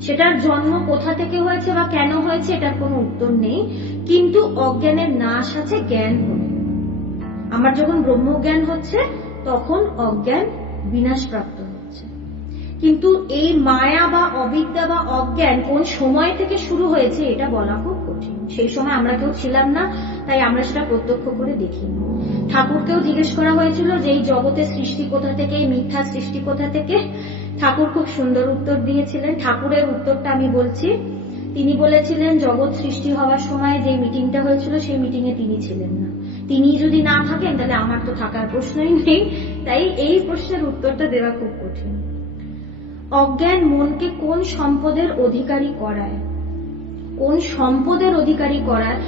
সেটার জন্ম কোথা থেকে হয়েছে বা কেন হয়েছে এটার কোনো উত্তর নেই, কিন্তু অজ্ঞানের নাশ আছে জ্ঞান হলে। আমার যখন ব্রহ্মজ্ঞান হচ্ছে তখন অজ্ঞান বিনাশপ্রাপ্ত হচ্ছে। কিন্তু এই মায়া বা অবিদ্যা বা অজ্ঞান কোন সময় থেকে শুরু হয়েছে এটা বলা খুব কঠিন। সেই সময় আমরা কেউ ছিলাম না, তাই আমরা সেটা প্রত্যক্ষ করে দেখিনি। ঠাকুরকেও জিজ্ঞেস করা হয়েছিল যে এই জগতের সৃষ্টি কোথা থেকে, এই মিথ্যা সৃষ্টি কোথা থেকে। ঠাকুর খুব সুন্দর উত্তর দিয়েছিলেন। ঠাকুরের উত্তরটা আমি বলছি। তিনি বলেছিলেন জগৎ সৃষ্টি হওয়ার সময় যে মিটিংটা হয়েছিল সেই মিটিং এ তিনি ছিলেন না। তিনি যদি না থাকেন তাহলে আমার তো থাকার প্রশ্নই নেই। তাই এই প্রশ্নের উত্তরটা দেওয়া খুব কঠিন। অজ্ঞান মনকে কোন সম্পদের অধিকারী করায়, কোন সম্পদের অধিকারী করায়?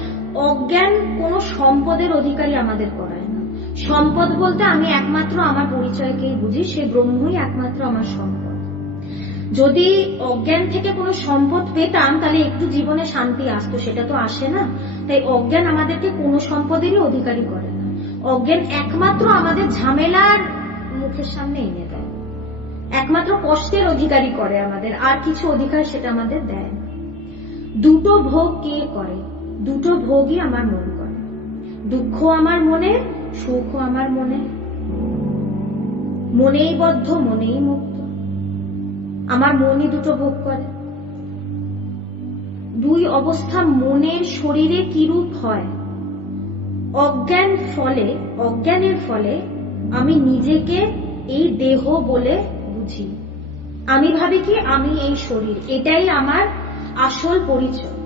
অজ্ঞান কোন সম্পদের অধিকারী আমাদের করায় না। সম্পদ বলতে আমি একমাত্র আমার পরিচয়কেই বুঝি, সে ব্রহ্মই একমাত্র আমার সম্পদ। যদি অজ্ঞান থেকে কোনো সম্পদ পেতাম তাহলে একটু জীবনে শান্তি আসতো, সেটা তো আসে না। তাই অজ্ঞান আমাদেরকে কোনো সম্পদেরই অধিকারী করে না। অজ্ঞান একমাত্র আমাদের ঝামেলার মুখের সামনে এনে দেয়, একমাত্র কষ্টের অধিকারী করে আমাদের, আর কিছু অধিকার সেটা আমাদের দেয় না। দুটো ভোগ কে করে? দুটো ভোগই আমার মন করে। দুঃখ আমার মনে, সুখও আমার মনে। মনেই বদ্ধ, মনেই মুক্ত। আমার মনই দুটো ভোগ করে। দুই অবস্থা মনের শরীরে কিরূপ হয়? অজ্ঞানের ফলে আমি নিজেকে এই দেহ বলে বুঝি। আমি ভাবি কি আমি এই শরীর, এটাই আমার আসল পরিচয়।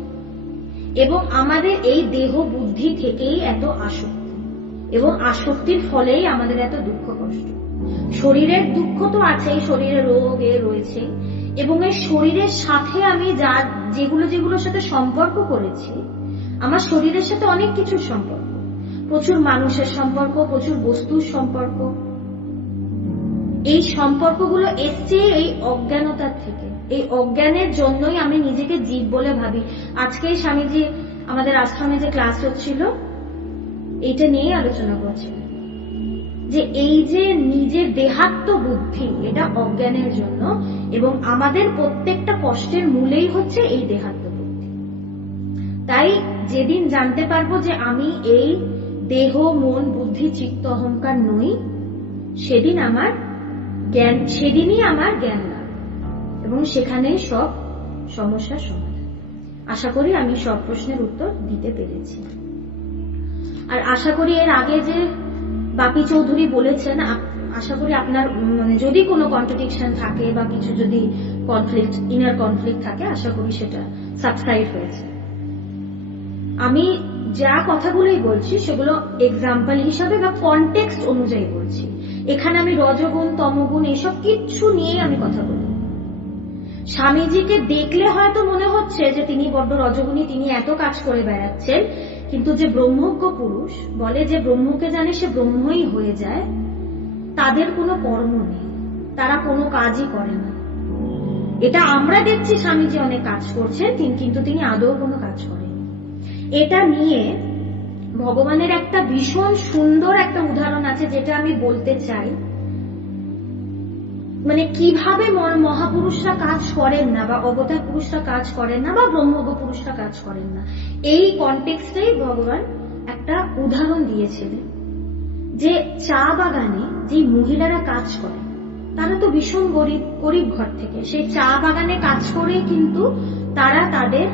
এবং আমাদের এই দেহ বুদ্ধি থেকেই এত আসক্তি, এবং আসক্তির ফলেই আমাদের এত দুঃখ কষ্ট। শরীরের দুঃখ তো আছেই, শরীরে রোগ রয়েছে, এবং এই শরীরের সাথে আমি যেগুলোর সাথে সম্পর্ক করেছি, আমার শরীরের সাথে অনেক কিছুর সম্পর্ক, প্রচুর মানুষের সম্পর্ক, প্রচুর বস্তুর সম্পর্ক। এই সম্পর্কগুলো এসছে এই অজ্ঞানতার থেকে। এই অজ্ঞানের জন্যই আমি নিজেকে জীব বলে ভাবি। আজকে স্বামীজি আমাদের আশ্রমে যে ক্লাস হচ্ছিল এইটা নিয়েই আলোচনা করছিলেন, যে এই যে নিজের দেহাত্ম বুদ্ধি, এটা অজ্ঞানের জন্য, এবং আমাদের প্রত্যেকটা কষ্টের মূলেই হচ্ছে এই দেহাত্ম বুদ্ধি। তাই যেদিন জানতে পারবো যে আমি এই দেহ মন বুদ্ধি চিত্ত অহংকার নই, সেদিনই আমার জ্ঞান লাভ, এবং সেখানেই সব সমস্যার সমাধান। আশা করি আমি সব প্রশ্নের উত্তর দিতে পেরেছি। আর আশা করি এর আগে যে বাপি চৌধুরী বলেছেন, আশা করি আপনার মানে যদি কোনো কন্ট্রাডিকশন থাকে বা কিছু যদি ইনার কনফ্লিক্ট থাকে, আশা করি সেটা সাবসাইড হয়েছে। আমি যা কথাগুলোই বলছি সেগুলো এক্সাম্পল হিসাবে বা কনটেক্সট অনুযায়ী বলছি। এখানে আমি রজগুণ তমগুণ এসব কিচ্ছু নিয়ে আমি কথা বলি। স্বামীজিকে দেখলে হয়তো মনে হচ্ছে যে তিনি বড্ড রজগুণী, তিনি এত কাজ করে বেড়াচ্ছেন, কিন্তু যে ব্রহ্মজ্ঞ পুরুষ বলে যে ব্রহ্মকে জানে সে ব্রহ্মই হয়ে যায়, তাদের কোনো কর্ম নেই, তারা কোনো কাজই করে না। এটা আমরা দেখছি স্বামীজি অনেক কাজ করছেন, কিন্তু তিনি আদৌ কোনো কাজ করেন। এটা নিয়ে ভগবানের একটা ভীষণ সুন্দর একটা উদাহরণ আছে যেটা আমি বলতে চাই, মানে কিভাবে মহাপুরুষরা কাজ করেন না বা অবতার পুরুষরা কাজ করেন না বা ব্রহ্মজ্ঞ পুরুষরা কাজ করেন না, এই কনটেক্সটেই ভগবান একটা উদাহরণ দিয়েছিলেন যে চা বাগানে যে মহিলারা কাজ করে তারা তো ভীষণ গরিব ঘর থেকে, সেই চা বাগানে কাজ করে কিন্তু তারা তাদের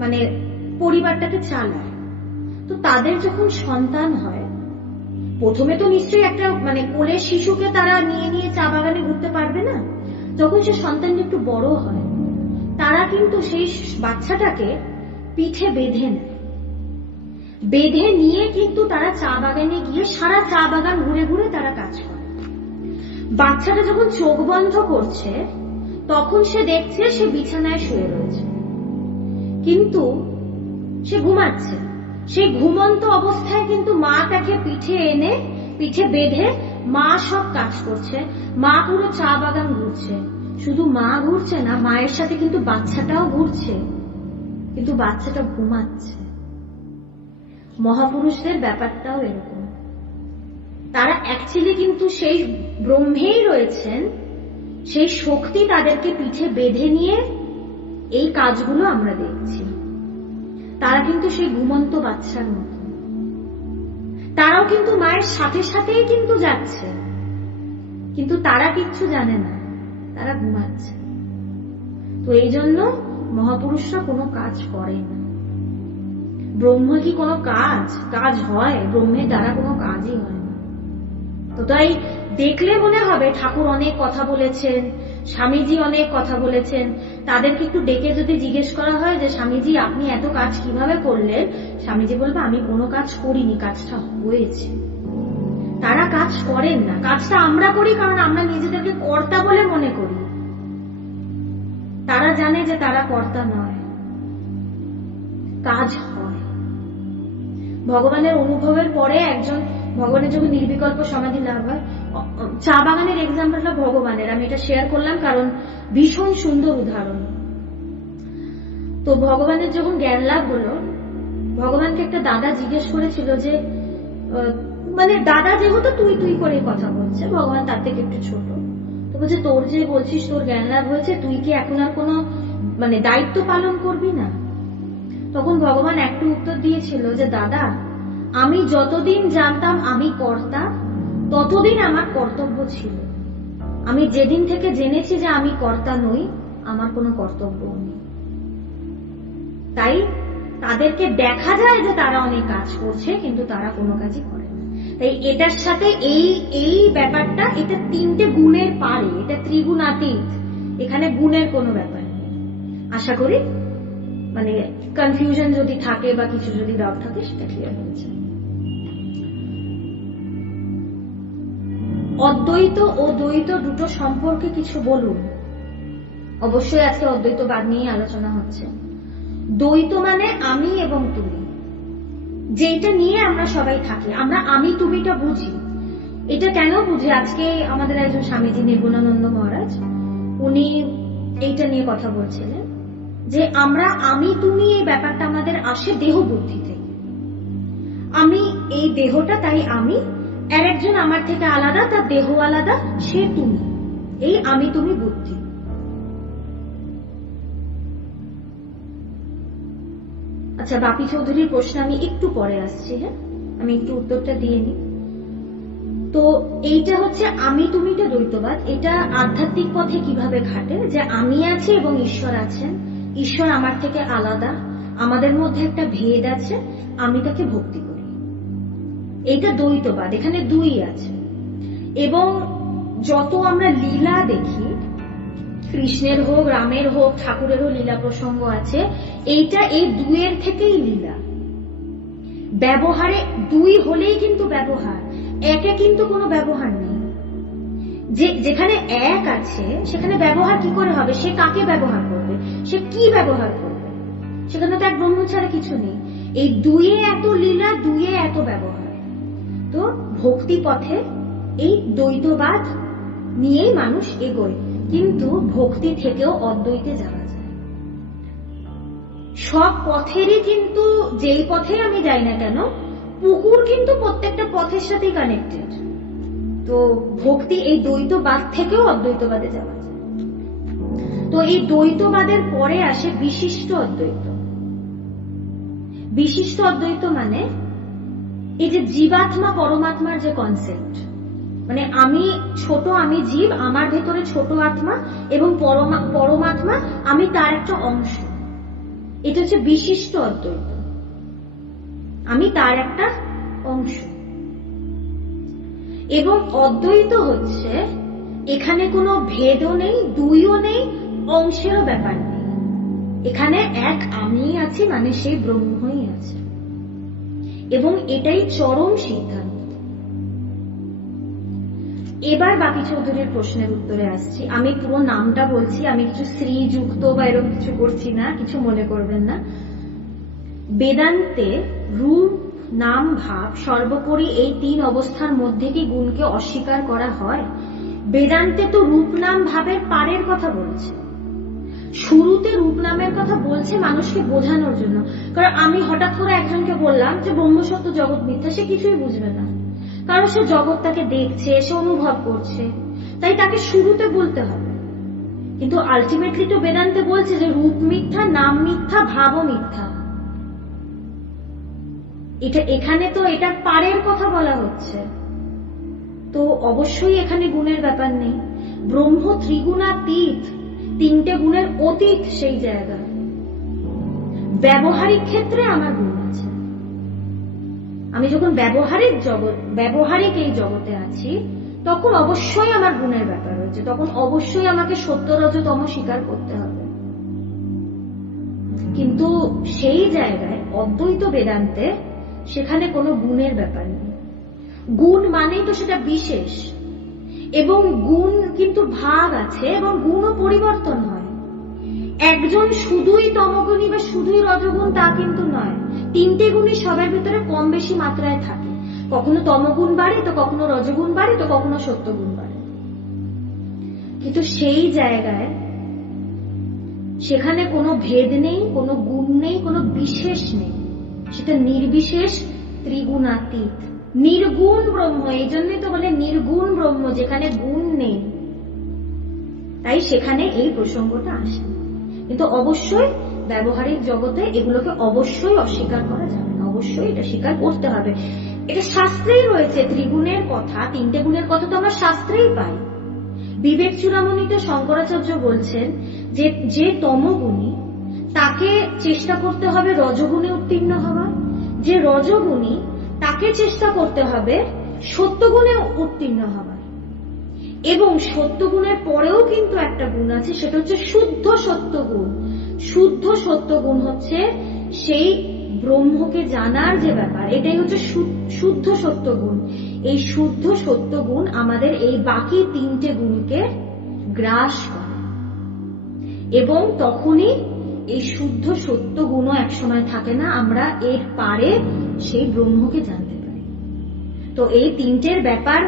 মানে পরিবারটাকে চালায়। তো তাদের যখন সন্তান হয়, প্রথমে তো নিশ্চয়ই একটা মানে কোলের শিশুকে তারা নিয়ে চা বাগানে ঘুরতে পারবে না। যখন সে সন্তানটা একটু বড় হয়, তারা কিন্তু সেই বাচ্চাটাকে পিঠে বেঁধে নেয়, বেঁধে নিয়ে কিন্তু তারা চা বাগানে গিয়ে সারা চা বাগান ঘুরে ঘুরে তারা কাজ করে। বাচ্চাটা যখন চোখ বন্ধ করছে তখন সে দেখছে সে বিছানায় শুয়ে রয়েছে, কিন্তু সে ঘুমাচ্ছে। সেই ঘুমন্ত অবস্থায় কিন্তু মা তাকে পিঠে বেঁধে মা সব কাজ করছে, মা পুরো চা বাগান ঘুরছে। শুধু মা ঘুরছে না, মায়ের সাথে কিন্তু বাচ্চাটাও ঘুরছে, কিন্তু বাচ্চাটা ঘুমাচ্ছে। মহাপুরুষদের ব্যাপারটাও এরকম, তারা অ্যাকচুয়ালি কিন্তু সেই ব্রহ্মেই রয়েছেন, সেই শক্তি তাদেরকে পিঠে বেঁধে নিয়ে এই কাজগুলো আমরা দেখছি। তারা কিন্তু সেই ঘুমন্ত বাচ্চার মতো, তারাও কিন্তু মায়ের সাথে সাথেই কিন্তু যাচ্ছে, কিন্তু তারা কিচ্ছু জানে না, তারা ঘুমাচ্ছে। তো এই জন্য মহাপুরুষরা কোনো কাজ করে না। ব্রহ্ম কি কোনো কাজ হয়? ব্রহ্মের দ্বারা কোনো কাজই হয় না। তো তাই দেখলে মনে হবে ঠাকুর অনেক কথা বলেছেন, স্বামীজি অনেক কথা বলেছেন। তাদেরকে একটু ডেকে যদি জিজ্ঞেস করা হয় যে স্বামীজি আপনি এত কাজ কিভাবে করলেন, স্বামীজি বলবে আমি কোনো কাজ করিনি, কাজটা হয়েছে। তারা কাজ করেন না, কাজটা আমরা করি কারণ আমরা নিজেদেরকে কর্তা বলে মনে করি। তারা জানে যে তারা কর্তা নয়, কাজ হয়। ভগবানের অনুভবের পরে ভগবানের যখন নির্বিকল্প সমাধি লাভ হয়, চা বাগানের এক্সাম্পলটা ভগবানের আমি এটা শেয়ার করলাম কারণ ভীষণ সুন্দর উদাহরণ। তো ভগবানের যখন জ্ঞান লাভ হলো, ভগবানকে একটা দাদা জিজ্ঞেস করেছিল যে মানে দাদা যেহেতু তুই করে কথা বলছে, ভগবান তার থেকে একটু ছোট, তো বলছে তোর যে বলছিস তোর জ্ঞান লাভ হয়েছে, তুই কি এখন আর কোনো মানে দায়িত্ব পালন করবি না? তখন ভগবান একটু উত্তর দিয়েছিল যে দাদা, আমি যতদিন জানতাম আমি কর্তা ততদিন আমার কর্তব্য ছিল, আমি যেদিন থেকে জেনেছি যে আমি কর্তা নই, আমার কোনো কর্তব্য নেই। তাই তাদেরকে দেখা যায় যে তারা অনেক কাজ করছে, কিন্তু তারা কোনো কাজই করে না। তাই এটার সাথে এই ব্যাপারটা, এটা তিনটে গুণের পারে, এটা ত্রিগুণাতীত, এখানে গুণের কোনো ব্যাপার নেই। আশা করি মানে কনফিউশন যদি থাকে বা কিছু যদি ডাউট থাকে সেটা ক্লিয়ার হয়েছে। অদ্বৈত ও দ্বৈত দুটো সম্পর্কে কিছু বলুন। অবশ্যই আজকে অদ্বৈতবাদ নিয়ে আলোচনা হচ্ছে। দ্বৈত মানে আমি এবং তুমি, যেটা নিয়ে আমরা সবাই থাকি, আমরা আমি তুমিটা বুঝি। এটা কেন বুঝি? আজকে আমাদের একজন স্বামীজি নির্গুণানন্দ মহারাজ, উনি এইটা নিয়ে কথা বলছিলেন যে আমরা আমি তুমি এই ব্যাপারটা আমাদের আসে দেহ বুদ্ধি থেকে। আমি এই দেহটা, তাই আমি, আর একজন আমার থেকে আলাদা, তার দেহ আলাদা, সে তুমি, এই আমি তুমি বুদ্ধি। আচ্ছা, বাপি চৌধুরীর প্রশ্ন আমি একটু পরে আসছি, হ্যাঁ, আমি একটু উত্তরটা দিয়ে নিই। তো এইটা হচ্ছে আমি তুমিটা দ্বৈতবাদ। এটা আধ্যাত্মিক পথে কিভাবে ঘাটে যে আমি আছি এবং ঈশ্বর আছেন, ঈশ্বর আমার থেকে আলাদা, আমাদের মধ্যে একটা ভেদ আছে, আমি তাকে ভক্তি করি, এইটা দ্বৈতবাদ। এখানে দুই আছে। এবং যত আমরা লীলা দেখি, কৃষ্ণের হোক, রামের হোক, ঠাকুরেরও লীলা প্রসঙ্গ আছে, এইটা এই দুইয়ের থেকেই লীলা। ব্যবহারে দুই হলেই কিন্তু ব্যবহার, একে কিন্তু কোনো ব্যবহার নেই। যেখানে এক আছে সেখানে ব্যবহার কি করে হবে? সে কাকে ব্যবহার করবে, সে কি ব্যবহার করবে? সেখানে তো এক ব্রহ্ম ছাড়া কিছু নেই। এই দুইয়ে এত লীলা, দুইয়ে এত ব্যবহার। তো ভক্তি পথে এই দ্বৈতবাদ নিয়েই মানুষ এগোয়, কিন্তু ভক্তি থেকেও অদ্বৈতে যাওয়া যায়। সব পথেরই কিন্তু, যেই পথে আমি যাই না কেন, পুকুর কিন্তু প্রত্যেকটা পথের সাথেই কানেক্টেড। তো ভক্তি এই দ্বৈতবাদ থেকেও অদ্বৈতবাদে যাওয়া যায়। তো এই দ্বৈতবাদের পরে আসে বিশিষ্ট অদ্বৈত। বিশিষ্ট অদ্বৈত মানে এই যে জীবাত্মা পরমাত্মার যে কনসেপ্ট, মানে আমি ছোট, আমি জীব, আমার ভেতরে ছোট আত্মা, এবং পরমাত্মা আমি তার একটা অংশ। এটা হচ্ছে বিশিষ্ট অদ্বৈত, আমি তার একটা অংশ। এবং অদ্বৈত হচ্ছে এখানে কোনো ভেদও নেই, দুইও নেই, অংশেরও ব্যাপার নেই। এখানে এক আমি আছি, মানে সেই ব্রহ্মই আছে, এবং এটাই চরম সিদ্ধান্ত। এবার বাকি চৌধুরীর প্রশ্নের উত্তরে আসছি। আমি পুরো নামটা বলছি, আমি কিছু শ্রীযুক্ত বা এরকম কিছু করছি না, কিছু মনে করবেন না। বেদান্তে রূপ, নাম, ভাব সর্বোপরি এই তিন অবস্থার মধ্যে কি গুণকে অস্বীকার করা হয়? বেদান্তে তো রূপ, নাম, ভাবের পারের কথা বলছে। শুরুতে রূপ নামের কথা বলছে মানুষকে বোঝানোর জন্য। কারণ আমি হঠাৎ করে একজনকে বললাম যে ব্রহ্মসত্য জগৎ মিথ্যা, সে কিছুই বুঝবে না, কারণ সে জগৎটাকে দেখছে, সে অনুভব করছে, তাই তাকে শুরুতে বলতে হবে। কিন্তু আলটিমেটলি তো বেদান্তে বলছে যে রূপ মিথ্যা, নাম মিথ্যা, ভাবও মিথ্যা। এখানে তো এটার পারের কথা বলা হচ্ছে, তো অবশ্যই এখানে গুণের ব্যাপার নেই। ব্রহ্ম ত্রিগুণাতীত, তিনটে গুণের অতীত সেই জায়গা। ব্যবহারিক ক্ষেত্রে আমার গুণ আছে, আমি যখন ব্যবহারিক এই জগতে আছি, তখন অবশ্যই আমার গুণের ব্যাপার রয়েছে, তখন অবশ্যই আমাকে সত্য রজতম স্বীকার করতে হবে। কিন্তু সেই জায়গায় অদ্বৈত বেদান্তে সেখানে কোনো গুণের ব্যাপার নেই। গুণ মানেই তো সেটা বিশেষ, এবং গুণ কিন্তু ভাগ আছে, এবং গুণও পরিবর্তন হয়। একজন শুধুই তমগুণী বা শুধুই রজগুণ তা কিন্তু নয়, তিনটে গুণই সবার ভিতরে কম বেশি মাত্রায় থাকে। কখনো তমগুণ বাড়ে, তো কখনো রজগুণ বাড়ে, তো কখনো সত্যগুণ বাড়ে। কিন্তু সেই জায়গায় সেখানে কোনো ভেদ নেই, কোনো গুণ নেই, কোনো বিশেষ নেই, সেটা নির্বিশেষ, ত্রিগুণাতীত, নির্গুণ ব্রহ্ম। এই জন্যই তো বলে নির্গুণ ব্রহ্ম, যেখানে গুণ নেই। তাই সেখানে এই প্রসঙ্গটা আসে। কিন্তু অবশ্যই ব্যবহারিক জগতে এগুলোকে অবশ্যই অস্বীকার করা যাবে না, অবশ্যই এটা স্বীকার করতে হবে। এটা শাস্ত্রেই রয়েছে, ত্রিগুণের কথা, তিনটে গুণের কথা তো আমরা শাস্ত্রেই পাই। বিবেক চূড়ামণিতে শঙ্করাচার্য বলছেন যে তমগুণী তাকে চেষ্টা করতে হবে রজগুণে উত্তীর্ণ হওয়ার, যে রজগুণী তাকে চেষ্টা করতে হবে সত্যগুণে উত্তীর্ণ হওয়ার। এবং সত্যগুণের পরেও কিন্তু একটা গুণ আছে, সেটা হচ্ছে শুদ্ধ সত্যগুণ। শুদ্ধ সত্যগুণ হচ্ছে সেই ব্রহ্মকে জানার যে ব্যাপার, এটাই হচ্ছে শুদ্ধ সত্যগুণ। এই শুদ্ধ সত্যগুণ আমাদের এই বাকি তিনটে গুণকে গ্রাস করে, এবং তখনই এই শুদ্ধ সত্য গুণও একসময় থাকে না, আমরা এর পারে সেই ব্রহ্মকে জানতে পারি। তো এই তিনটের ব্যাপার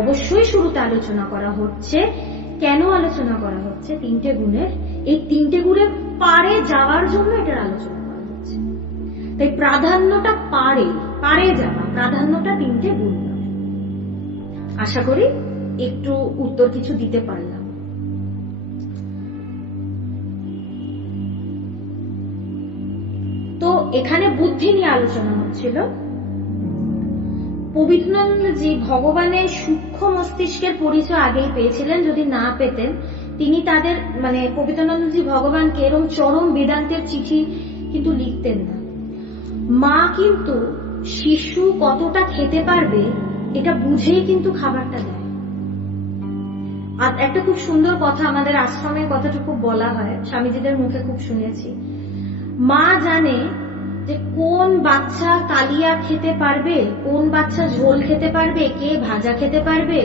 অবশ্যই শুরুতে আলোচনা করা হচ্ছে। কেন আলোচনা করা হচ্ছে? তিনটে গুণের, এই তিনটে গুণের পারে যাওয়ার জন্য এটার আলোচনা করা হচ্ছে। তাই প্রাধান্যটা পারে যাওয়া, প্রাধান্যটা তিনটে গুণ। আশা করি একটু উত্তর কিছু দিতে পারলাম। তো এখানে বুদ্ধি নিয়ে আলোচনা হচ্ছিল। পবিত্রানন্দজি ভগবানের সূক্ষ্ম মস্তিষ্কের পরিচয় আগেই পেয়েছিলেন, যদি না পেতেন তিনি তাদের পবিত্রানন্দজি ভগবানকে এরকম চরম বেদান্তের চিঠি কিন্তু লিখতেন না। মা কিন্তু শিশু কতটা খেতে পারবে এটা বুঝেই কিন্তু খাবারটা দেয়। আর একটা খুব সুন্দর কথা আমাদের আশ্রমে কথাটা খুব বলা হয়, স্বামীজিদের মুখে খুব শুনেছি। মা জানে যে কোন বাচ্চা কালিয়া খেতে পারবে, কোন বাচ্চা ঝোল খেতে পারবে, কে ভাজা খেতে পারবে,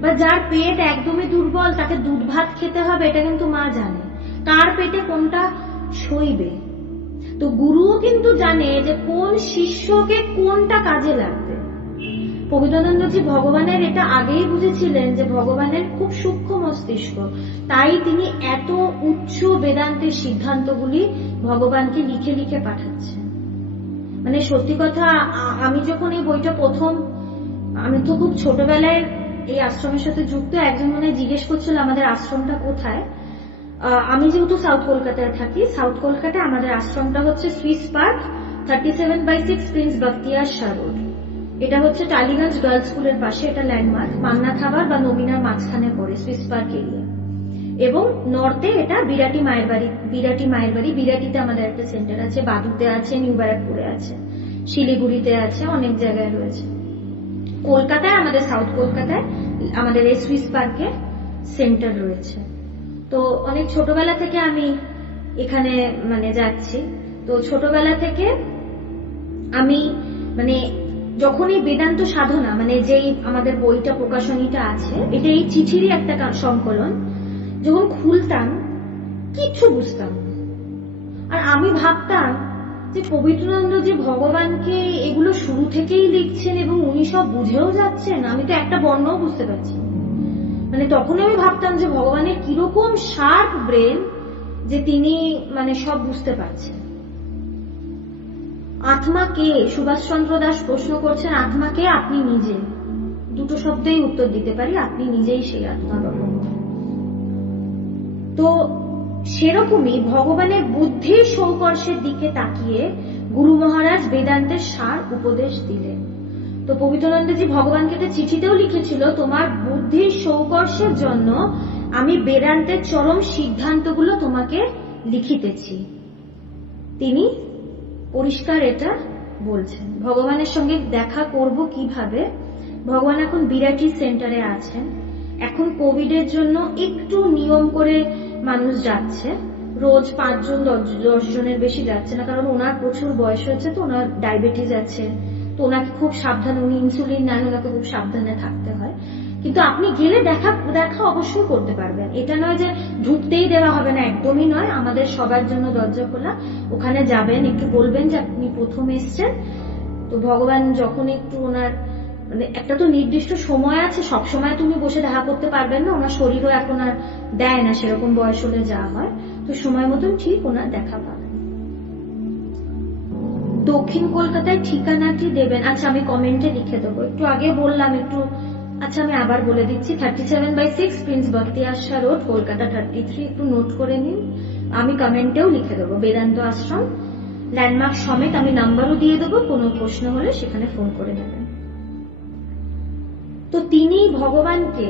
বা যার পেট একদমই দুর্বল তাকে দুধ ভাত খেতে হবে, এটা কিন্তু মা জানে কার পেটে কোনটা সইবে। তো গুরুও কিন্তু জানে যে কোন শিষ্যকে কোনটা কাজে লাগবে। পবিত্রানন্দজি ভগবানের এটা আগেই বুঝেছিলেন যে ভগবানের খুব সূক্ষ্ম মস্তিষ্ক, তাই তিনি এত উচ্চ বেদান্তের সিদ্ধান্তগুলি ভগবানকে লিখে লিখে পাঠাচ্ছেন। মানে সত্যি কথা, আমি যখন এই বইটা প্রথম, আমি তো খুব ছোটবেলায় এই আশ্রমের সাথে যুক্ত। একজন মানে জিজ্ঞেস করছিল আমাদের আশ্রমটা কোথায়। আমি যেহেতু সাউথ কলকাতায় থাকি, সাউথ কলকাতায় আমাদের আশ্রমটা হচ্ছে Swiss Park, 37/6 Prince Bakhtiar Shah Road. এটা হচ্ছে টালিগঞ্জ গার্লস স্কুলের পাশে, এটা ল্যান্ডমার্ক। মান্না খাবার বা নবীনার মাঝখানে পড়ে সুইস পার্ক এরিয়া। এবং নর্থে এটা বিরাটি মায়ের বাড়ি। বিরাটিতে আমাদের একটা সেন্টার আছে, বাদুতে আছে, নিউ ব্যারাকপুরে আছে, শিলিগুড়িতে আছে, অনেক জায়গায় রয়েছে। কলকাতায় আমাদের সাউথ কলকাতায় আমাদের এই সুইস পার্কে সেন্টার রয়েছে। তো অনেক ছোটবেলা থেকে আমি এখানে মানে যাচ্ছি। তো ছোটবেলা থেকে আমি মানে যখন এই বেদান্ত সাধনা মানে যেই আমাদের বইটা প্রকাশনীটা আছে, এটা এই চিঠিরই একটা সংকলন, যখন খুলতাম কিচ্ছু বুঝতাম না। আর আমি ভাবতাম যে পবিত্রানন্দ যে ভগবানকে এগুলো শুরু থেকেই লিখছেন এবং উনি সব বুঝেও যাচ্ছেন, আমি তো একটা বর্ণও বুঝতে পারছি। মানে তখন আমি ভাবতাম যে ভগবানের কিরকম শার্প ব্রেন যে তিনি মানে সব বুঝতে পারছেন। আত্মা কে? সুভাষচন্দ্র দাস প্রশ্ন করছেন, আত্মা কে? আপনি নিজে। দুটো শব্দেই উত্তর দিতে পারি, আপনি নিজেই সেই আত্মা বাবা। তো সেরকমই ভগবানের বুদ্ধির সৌকর্ষের দিকে তাকিয়ে গুরু মহারাজ বেদান্তের সার উপদেশ দিলেন। তো পবিত্রানন্দজি ভগবানকে একটা চিঠিতেও লিখেছিল, তোমার বুদ্ধির সৌকর্ষের জন্য আমি বেদান্তের চরম সিদ্ধান্তগুলো তোমাকে লিখিতেছি। তিনি পরিষ্কার এটা বলছেন। ভগবানের সঙ্গে দেখা করব কিভাবে? ভগবান এখন বিরাটি সেন্টারে আছেন। এখন কোভিডের জন্য একটু নিয়ম করে মানুষ যাচ্ছে, রোজ 5 জন 10 জনের বেশি যাচ্ছে না, কারণ ওনার প্রচুর বয়স হয়েছে, তো ওনার ডায়াবেটিস আছে, তো ওনাকে খুব সাবধানে, উনি ইনসুলিন নেন, ওনাকে খুব সাবধানে থাকতে হয়। কিন্তু আপনি গেলে দেখা অবশ্যই করতে পারবেন। এটা নয় যে ঢুকতেই দেওয়া হবে না, একদমই নয়। আমাদের সবার জন্য দরজা খোলা। ওখানে যাবেন, একটু বলবেন যে আপনি প্রথম এসছেন। তো ভগবান যখন একটু ওনার মানে একটা তো নির্দিষ্ট সময় আছে, সব সময় তুমি বসে দেখা করতে পারবেন না, ওনার শরীরও এখন আর দেয় না সেরকম, বয়স হলে যা হয়। তো সময় মতন ঠিক ওনার দেখা পাবেন। দক্ষিণ কলকাতায় ঠিকানাটি দেবেন। আচ্ছা, আমি কমেন্টে লিখে দেবো। একটু আগে বললাম একটু, আচ্ছা আমি আবার বলে দিচ্ছি, 37/6 প্রিন্স বাখতিয়ার শাহ রোড, কলকাতা 33। একটু নোট করে নিন, আমি কমেন্টেও লিখে দেবো বেদান্ত আশ্রম, ল্যান্ডমার্ক সমেত আমি নাম্বারও দিয়ে দেবো, কোনো প্রশ্ন হলে সেখানে ফোন করে নেবেন। তো তিনি ভগবানকে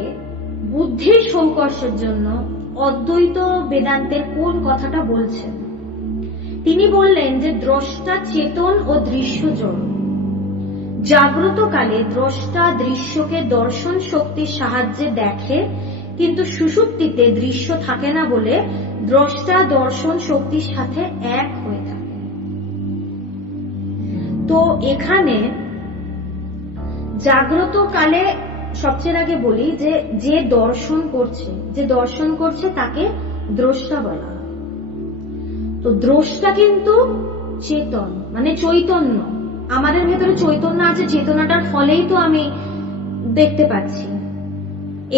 বুদ্ধির সৌকর্ষের জন্য অদ্বৈত বেদান্তের কোন কথাটা বলছেন? তিনি বললেন যে দ্রষ্টা চেতন ও দৃশ্য জড়। জাগ্রত কালে দ্রষ্টা দৃশ্যকে দর্শন শক্তির সাহায্যে দেখে, কিন্তু সুষুপ্তিতে দৃশ্য থাকে না বলে দ্রষ্টা দর্শন শক্তির সাথে এক হয়ে থাকে। তো এখানে জাগ্রত কালে সবচেয়ে আগে বলি যে যে দর্শন করছে তাকে দ্রষ্টা বলা হয়। তো দ্রষ্টা কিন্তু চেতন, মানে চৈতন্য। আমাদের ভেতরে চৈতন্য আছে, চেতনাটার ফলেই তো আমি দেখতে পাচ্ছি।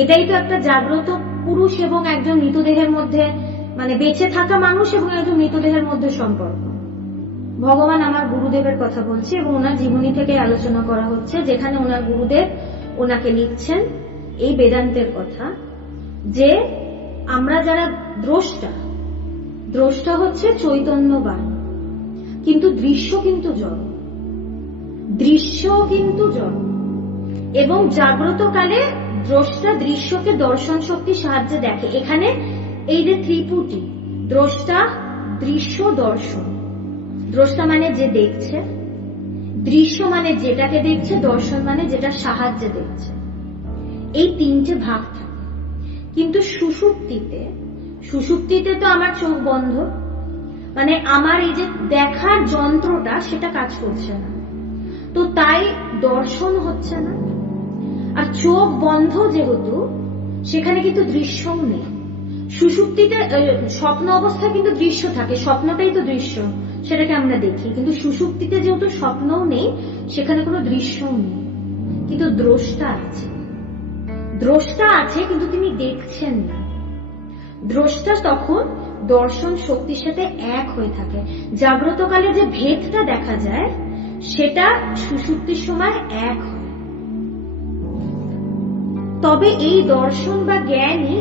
এটাই তো একটা জাগ্রত পুরুষ এবং একজন মৃতদেহের মধ্যে, মানে বেঁচে থাকা মানুষ এবং একজন মৃতদেহের মধ্যে সম্পর্ক। ভগবান আমার গুরুদেবের কথা বলছে এবং ওনার জীবনী থেকে আলোচনা করা হচ্ছে, যেখানে ওনার গুরুদেব ওনাকে লিখছেন এই বেদান্তের কথা, যে আমরা যারা দ্রষ্টা হচ্ছে চৈতন্যবান, কিন্তু দৃশ্য কিন্তু জড়। এবং জাগ্রত কালে দ্রষ্টা দৃশ্যকে দর্শন শক্তির সাহায্যে দেখে। এখানে এই যে ত্রিপুটি, দ্রষ্টা, দৃশ্য, দর্শন। দ্রষ্টা মানে যে দেখছে, দৃশ্য মানে যেটাকে দেখছে, দর্শন মানে যেটা সাহায্যে দেখছে। এই তিনটে ভাগ থাকে। কিন্তু সুষুপ্তিতে তো আমার চোখ বন্ধ, মানে আমার এই যে দেখার যন্ত্রটা সেটা কাজ করছে না, তো তাই দর্শন হচ্ছে না। আর চোখ বন্ধ যেহেতু, সেখানে কিন্তু দৃশ্যও নেই। সুষুপ্তিতে স্বপ্ন অবস্থায় কিন্তু দৃশ্য থাকে, স্বপ্নটাই তো দৃশ্য, সেটাকে আমরা দেখি। কিন্তু সুষুপ্তিতে যেহেতু স্বপ্নও নেই, সেখানে কোনো দৃশ্যও নেই, কিন্তু দ্রষ্টা আছে কিন্তু তিনি দেখছেন না। দ্রষ্টা তখন দর্শন শক্তির সাথে এক হয়ে থাকে। জাগ্রত কালে যে ভেদটা দেখা যায়, সেটা সুষুপ্তির সময় এক হয়। তবে এই দর্শন বা জ্ঞানই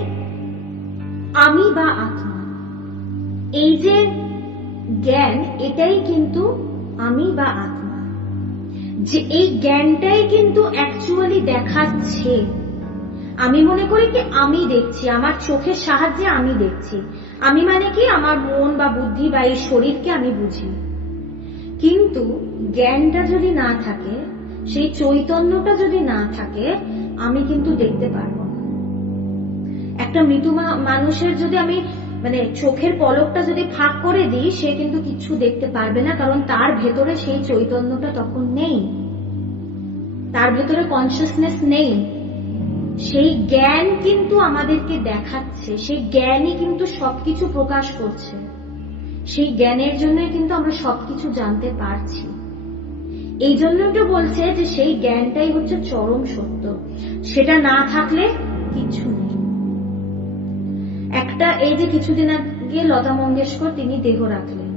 আমি বা আত্মা, এই যে জ্ঞান, এটাই কিন্তু আমি বা আত্মা। যে এই জ্ঞানটাই কিন্তু অ্যাকচুয়ালি দেখাচ্ছে। আমি মনে করি কি আমি দেখছি, আমার চোখের সাহায্যে আমি দেখছি। আমি মানে কি, আমার মন বা বুদ্ধি বা এই শরীরকে আমি বুঝি। কিন্তু জ্ঞানটা যদি না থাকে, সেই চৈতন্যটা যদি না থাকে, আমি কিন্তু দেখতে পারবো না। একটা মৃত মানুষের যদি আমি মানে চোখের পলকটা যদি ফাঁক করে দিই, সে কিন্তু কিছু দেখতে পারবে না, কারণ তার ভেতরে সেই চৈতন্যটা তখন নেই, তার ভেতরে কনসিয়াসনেস নেই। সেই জ্ঞান কিন্তু আমাদেরকে দেখাচ্ছে, সেই জ্ঞানই কিন্তু সবকিছু প্রকাশ করছে। সেই জ্ঞানের জন্যই কিন্তু আমরা সবকিছু জানতে পারছি। এই জন্যই তো বলছে যে সেই জ্ঞানটাই হচ্ছে চরম সত্য, সেটা না থাকলে কিছু নেই। একটা এই যে কিছুদিন আগে লতা মঙ্গেশকর তিনি দেহ রাখলেন,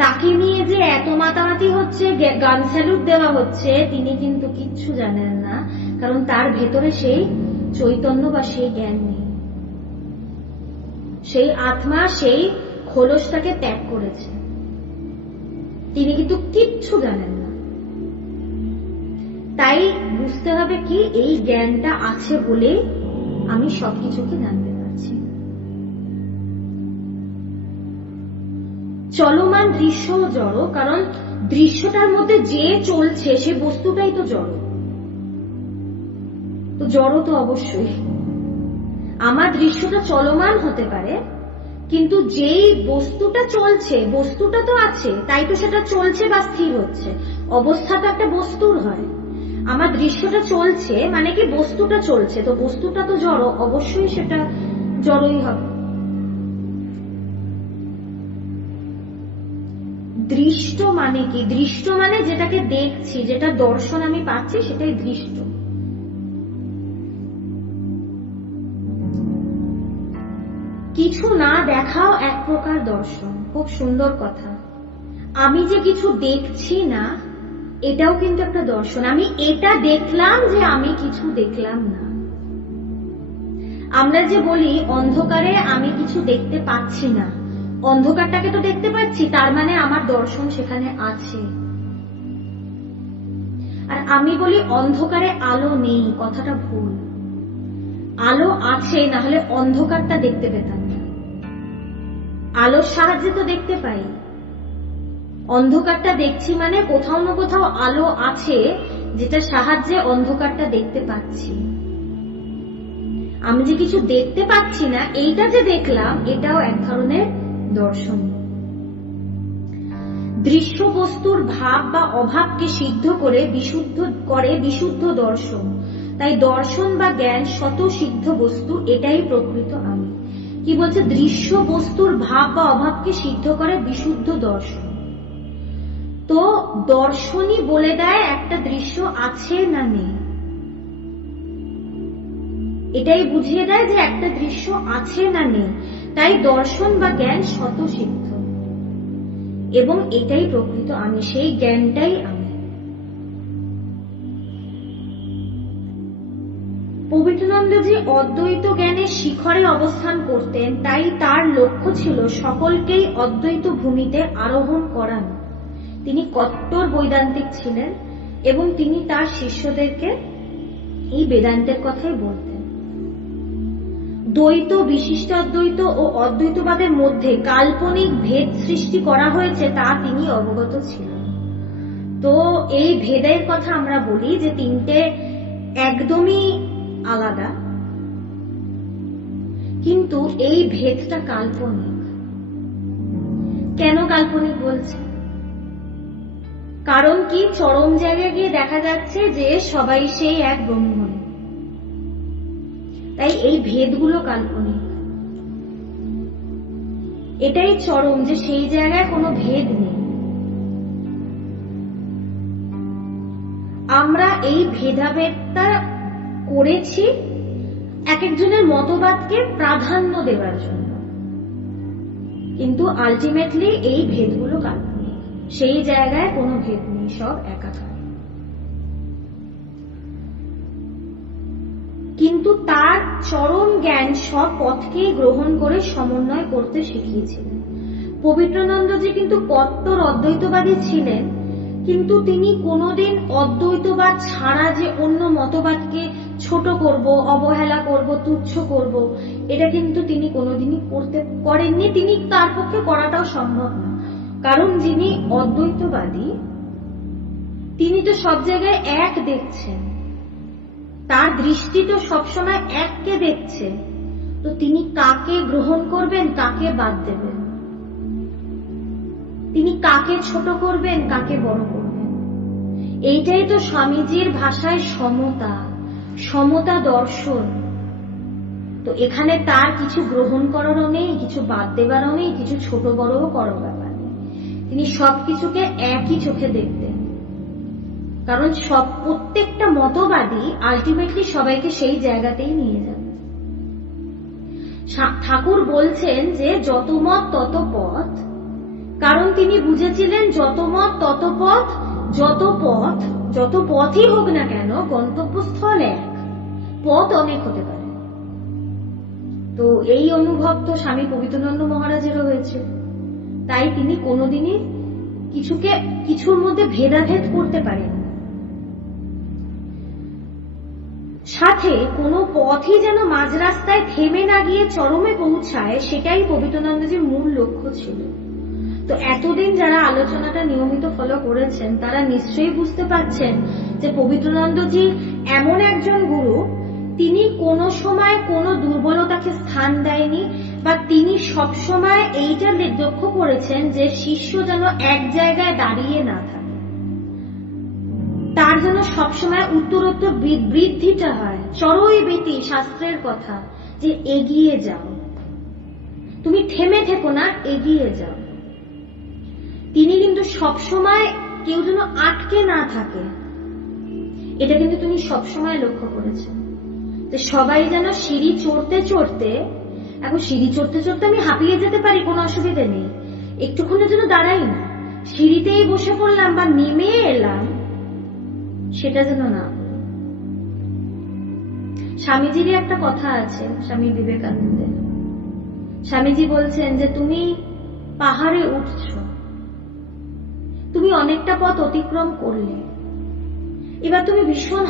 তাকে নিয়ে যে এত মাতামাতি হচ্ছে, গান স্যালুট দেওয়া হচ্ছে, তিনি কিন্তু কিচ্ছু জানেন না, কারণ তার ভেতরে সেই চৈতন্য বা সেই জ্ঞান নেই। সেই আত্মা সেই খোলসটাকে ত্যাগ করেছে, তিনি কিন্তু কিচ্ছু জানেন না। তাই বুঝতে হবে কি, এই জ্ঞানটা আছে বলে আমি সবকিছুকে জানতে পারছি। চলমান দৃশ্য জড়, কারণ দৃশ্যটার মধ্যে যে চলছে সে বস্তুটাই তো জড়। তো জড় তো অবশ্যই। আমার দৃশ্যটা চলমান হতে পারে, কিন্তু যেই বস্তুটা চলছে, বস্তুটা তো আছে, তাই তো সেটা চলছে বা স্থির হচ্ছে। অবস্থা তো একটা বস্তুর হয়। আমার দৃশ্যটা চলছে মানে কি, বস্তুটা চলছে, তো বস্তুটা তো জড়, অবশ্যই সেটা জড়ই হবে। দৃষ্ট মানে কি? দৃষ্ট মানে যেটাকে দেখছি, যেটা দর্শন আমি পাচ্ছি, সেটাই দৃষ্ট। কিছু না দেখাও এক প্রকার দর্শন। খুব সুন্দর কথা। আমি যে কিছু দেখছি না, এটাও কিন্তু একটা দর্শন। আমি এটা দেখলাম যে আমি কিছু দেখলাম না। আমরা যে বলি অন্ধকারে আমি কিছু দেখতে পাচ্ছি না, অন্ধকারটাকে তো দেখতে পাচ্ছি, তার মানে আমার দর্শন সেখানে আছে। আর আমি বলি অন্ধকারে আলো নেই, কথাটা ভুল। আলো আছে, না হলে অন্ধকারটা দেখতে পেতাম না। আলোর সাহায্যে তো দেখতে পাই। অন্ধকারটা দেখছি মানে কোথাও না কোথাও আলো আছে, যেটা সাহায্যে অন্ধকারটা দেখতে পাচ্ছি। আমি যে কিছু দেখতে পাচ্ছি না, এইটা যে দেখলাম, এটাও এক ধরনের দর্শন। দৃশ্য বস্তুর ভাব বা অভাবকে সিদ্ধ করে বিশুদ্ধ দর্শন। তাই দর্শন বা জ্ঞান শত সিদ্ধ বস্তু, এটাই প্রকৃত আমি। কি বলছে? দৃশ্য বস্তুর ভাব বা অভাবকে সিদ্ধ করে বিশুদ্ধ দর্শন। তো দর্শনই বলে দেয় একটা দৃশ্য আছে না নেই, এটাই বুঝিয়ে দেয় যে একটা দৃশ্য আছে না নেই। তাই দর্শন বা জ্ঞান শত সিদ্ধ, এবং এটাই প্রকৃত আমি, সেই জ্ঞানটাই আমি। পবিত্রানন্দজি অদ্বৈত জ্ঞানের শিখরে অবস্থান করতেন, তাই তার লক্ষ্য ছিল সকলকেই অদ্বৈত ভূমিতে আরোহণ করানো। তিনি কট্টর বৈদান্তিক ছিলেন এবং তিনি তার শিষ্যদেরকে এই বেদান্তের কথাই বলতেন। দ্বৈত, বিশিষ্টাদ্বৈত ও অদ্বৈতবাদের মধ্যে কাল্পনিক ভেদ সৃষ্টি করা হয়েছে তা তিনি অবগত ছিলেন। তো এই ভেদের কথা আমরা বলি যে তিনটে একদমই আলাদা, কিন্তু এই ভেদটা কাল্পনিক। কেন কাল্পনিক বলছে? কারণ কি, চরম জায়গায় গিয়ে দেখা যাচ্ছে যে সবাই সেই এক ব্রহ্মই। তাই এই ভেদগুলো কাল্পনিক। এটাই চরম, যে সেই জায়গায় কোনো ভেদ নেই। আমরা এই ভেদাভেদটা করেছি এক একজনের মতবাদকে প্রাধান্য দেওয়ার জন্য, কিন্তু আলটিমেটলি এই ভেদগুলো কাল্পনিক। সেই জায়গায় কোনো ভেদ নেই, সব একাকার। কিন্তু তার চরম জ্ঞান সব পথকেই গ্রহণ করে সমন্বয় করতে শিখিয়েছিলেন। পবিত্রানন্দজি কিন্তু কট্টর অদ্বৈতবাদী ছিলেন, কিন্তু তিনি কোনোদিন অদ্বৈতবাদ ছাড়া যে অন্য মতবাদকে ছোট করব, অবহেলা করব, তুচ্ছ করব, এটা কিন্তু তিনি কোনোদিনই করেননি। তিনি তার পক্ষে করাটাও সম্ভব না, কারণ যিনি অদ্বৈতবাদী তিনি তো সব জায়গায় এক দেখছেন, তার দৃষ্টি তো সবসময় এককে দেখছে। তো তিনি কাকে গ্রহণ করবেন, কাকে বাদ দেবেন, তিনি কাকে ছোট করবেন, কাকে বড় করবেন, এইটাই তো স্বামীজির ভাষায় সমতা, সমতা দর্শন। তো এখানে তার কিছু গ্রহণ করারও নেই, কিছু বাদ দেবারও নেই, কিছু ছোট বড়ও করার ব্যাপার নেই। তিনি সবকিছুকে একই চোখে দেখতেন, কারণ প্রত্যেকটা মতবাদী আলটিমেটলি সবাইকে সেই জায়গাতেই নিয়ে যাবে। ঠাকুর বলছেন যে যত মত তত পথ, কারণ তিনি বুঝেছিলেন যত মত তত পথ, যত পথই হোক না কেন গন্তব্যস্থল এক, পথ অনেক হতে পারে। তো এই অনুভব তো স্বামী পবিত্রানন্দ মহারাজেরও হয়েছে, তাই তিনি কোনোদিনই কিছুর মধ্যে ভেদাভেদ করতে পারেন। সাথে কোনো পথই যেন মাঝ রাস্তায় থেমে না গিয়ে চরমে পৌঁছায়, সেটাই পবিত্রানন্দজির মূল লক্ষ্য ছিল। তো এতদিন যারা আলোচনাটা নিয়মিত ফলো করেছেন তারা নিশ্চয়ই বুঝতে পারছেন যে পবিত্রানন্দজি এমন একজন গুরু, তিনি কোনো সময় কোনো দুর্বলতাকে স্থান দেয়নি, বা তিনি সবসময় এইটা লক্ষ্য করেছেন যে শিষ্য যেন এক জায়গায় দাঁড়িয়ে না থাকে, তার যেন সবসময় উত্তরোত্তর বৃদ্ধিটা হয়। চরৈবেতি শাস্ত্রের কথা, যে এগিয়ে যাও, তুমি থেমে থেকো না, এগিয়ে যাও। তিনি কিন্তু সবসময় কেউ যেন আটকে না থাকে, এটা কিন্তু তিনি সবসময় লক্ষ্য করেছেন, যে সবাই যেন সিঁড়ি চড়তে চড়তে, এখন সিঁড়ি চড়তে চড়তে আমি হাঁপিয়ে যেতে পারি, কোনো অসুবিধা নেই, একটুক্ষণের জন্য দাঁড়াই না, সিঁড়িতেই বসে পড়লাম বা নেমে এলাম, সেটা যেন না। স্বামীজিরই একটা কথা আছে, স্বামী বিবেকানন্দের। স্বামীজি বলছেন যে তুমি পাহাড়ে উঠছ, তুমি অনেকটা পথ অতিক্রম করলে, এবার তুমি ভীষণ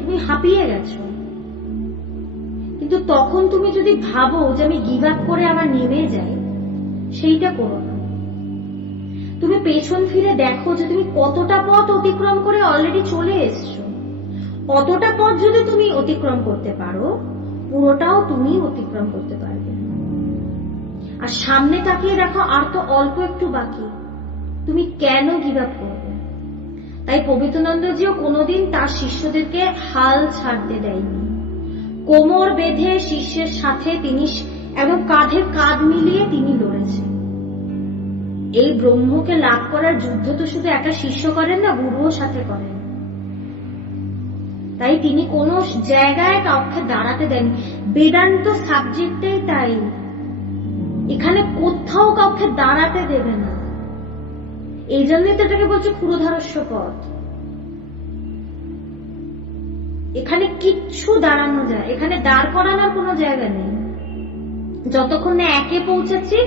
তুমি হাঁপিয়ে গেছো, কিন্তু তখন তুমি যদি ভাবো যে আমি গিভ আপ করে আবার নেমে যাই, সেইটা করো না। তুমি পেছন ফিরে দেখো যে তুমি কতটা পথ অতিক্রম করে অলরেডি চলে এসছো। অতটা পথ যদি তুমি অতিক্রম করতে পারো, পুরোটাও তুমি অতিক্রম করতে পারবে। আর সামনে তাকিয়ে দেখো আর তো অল্প একটু বাকি, তুমি কেন গিভ আপ করবে? তাই পবিত্রানন্দজিও কোনোদিন তার শিষ্যদেরকে হাল ছাড়তে দেয়নি। কোমর বেঁধে শিষ্যের সাথে তিনি এবং কাঁধে কাঁধ মিলিয়ে তিনি লড়েছেন। এই ব্রহ্মকে লাভ করার যুদ্ধ তো শুধু একটা শিষ্য করেন না, গুরুও সাথে করেন। তাই তিনি কোনো জায়গায় কাউকে দাঁড়াতে দেন। বেদান্ত সাবজেক্টটাই তাই, এখানে কোথাও কাউকে দাঁড়াতে দেবে না। এই জন্যই তো এটাকে বলছে ক্ষুরধারস্য পথ। এখানে কিচ্ছু দাঁড়ানো যায়, এখানে দাঁড় করানোর কোনো জায়গা নেই। যতক্ষণ না একে পৌঁছাচ্ছি,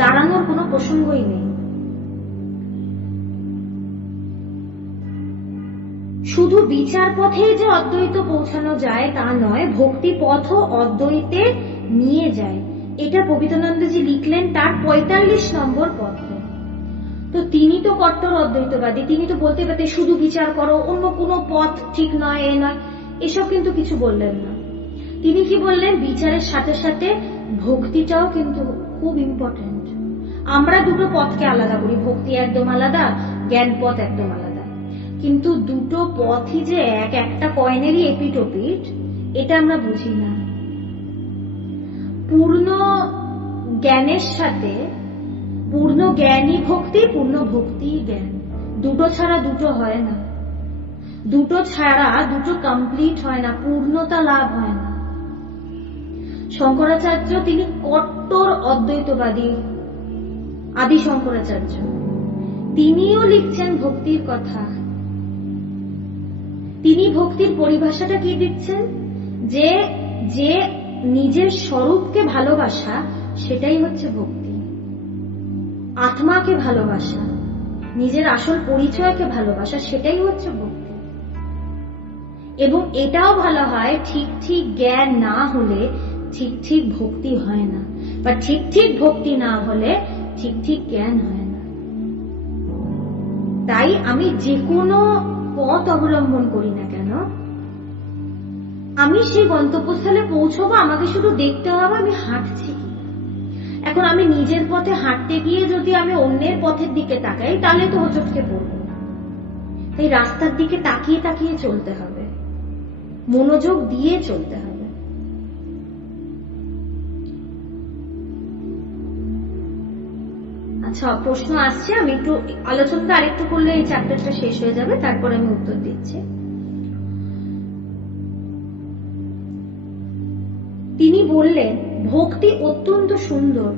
দাঁড়ানোর কোনো প্রসঙ্গই নেই। শুধু বিচার পথেই যে অদ্বৈত পৌঁছানো যায় তা নয়, ভক্তি পথও অদ্বৈতে নিয়ে যায়। এটা পবিত্রানন্দজি লিখলেন তার 45 নম্বর পত্রে। তো তিনি তো কট্টর অদ্বৈতবাদী, তিনি তো বলতে পারতেন শুধু বিচার করো, অন্য কোনো পথ ঠিক নয়, এ নয়, এসব কিন্তু কিছু বললেন না। তিনি কি বললেন, বিচারের সাথে সাথে ভক্তিটাও কিন্তু খুব ইম্পর্টেন্ট। আমরা দুটো পথকে আলাদা করি, ভক্তি একদম আলাদা, জ্ঞান পথ একদম আলাদা, কিন্তু দুটো পথই যে একটা কয়েনেরই এপিট ওপিট, এটা আমরা বুঝি না। পূর্ণ জ্ঞানের সাথে পূর্ণ জ্ঞানই ভক্তি, পূর্ণ ভক্তি জ্ঞান, দুটো ছাড়া দুটো হয় না, দুটো ছাড়া দুটো কমপ্লিট হয় না, পূর্ণতা লাভ হয় না। শঙ্করাচার্য তিনি কট্টর অদ্বৈতবাদী, আদি শঙ্করাচার্য। তিনিও লিখছেন ভক্তির কথা। তিনি ভক্তির পরিভাষাটা কি দিচ্ছেন, যে যে নিজের স্বরূপকে ভালোবাসা সেটাই হচ্ছে ভক্তি। আত্মাকে ভালোবাসা, নিজের আসল পরিচয়কে ভালোবাসা সেটাই হচ্ছে ভক্তি। এবং এটাও ভালো হয়, ঠিক ঠিক জ্ঞান না হলে ঠিক ঠিক ভক্তি হয় না, বা ঠিক ঠিক ভক্তি না হলে ঠিক ঠিক জ্ঞান হয় না। তাই আমি যে কোনো পথ অবলম্বন করি না কেন, আমি সেই গন্তব্যস্থলে পৌঁছবো, আমাকে শুধু দেখতে হবে আমি হাঁটছি কি। এখন আমি নিজের পথে হাঁটতে গিয়ে যদি আমি অন্যের পথের দিকে তাকাই, তাহলে তো হোঁচটকে পড়বো না। তাই রাস্তার দিকে তাকিয়ে তাকিয়ে চলতে হবে, মনোযোগ দিয়ে চলতে হবে। আচ্ছা, প্রশ্ন আসছে, আমি একটু আলোচনাটা আরেকটু করলে এই চ্যাপ্টারটা শেষ হয়ে যাবে, তারপর আমি উত্তর দিচ্ছি। তিনি বললেন, ভক্তি অত্যন্ত সুন্দর,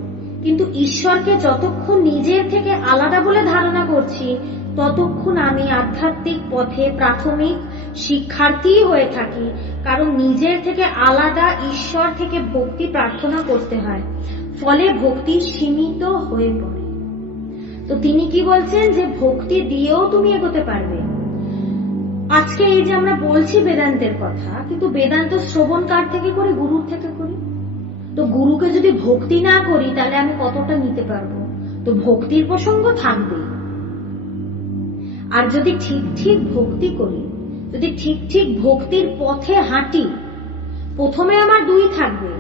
কিন্তু ঈশ্বরকে যতক্ষণ নিজের থেকে আলাদা বলে ধারণা করছি, ততক্ষণ আমি আধ্যাত্মিক পথে প্রাথমিক শিক্ষার্থী হয়ে থাকি। কারণ নিজের থেকে আলাদা ঈশ্বর থেকে ভক্তি প্রার্থনা করতে হয়, ফলে ভক্তি সীমিত হয়ে পড়ে। তো তিনি কি বলছেন, যে ভক্তি দিয়েও তুমি এগোতে পারবে। আজকে এই যে আমরা বলছি বেদান্তের কথা, কিন্তু বেদান্ত শ্রবণ কার থেকে করি? গুরুর থেকে করি। তো গুরুকে যদি ভক্তি না করি, তাহলে আমি কতটা নিতে পারবো? তো ভক্তির প্রসঙ্গ থাকবে। আর যদি ঠিক ঠিক ভক্তি করি, যদি ঠিক ঠিক ভক্তির পথে হাঁটি, প্রথমে আমার দুই থাকবে,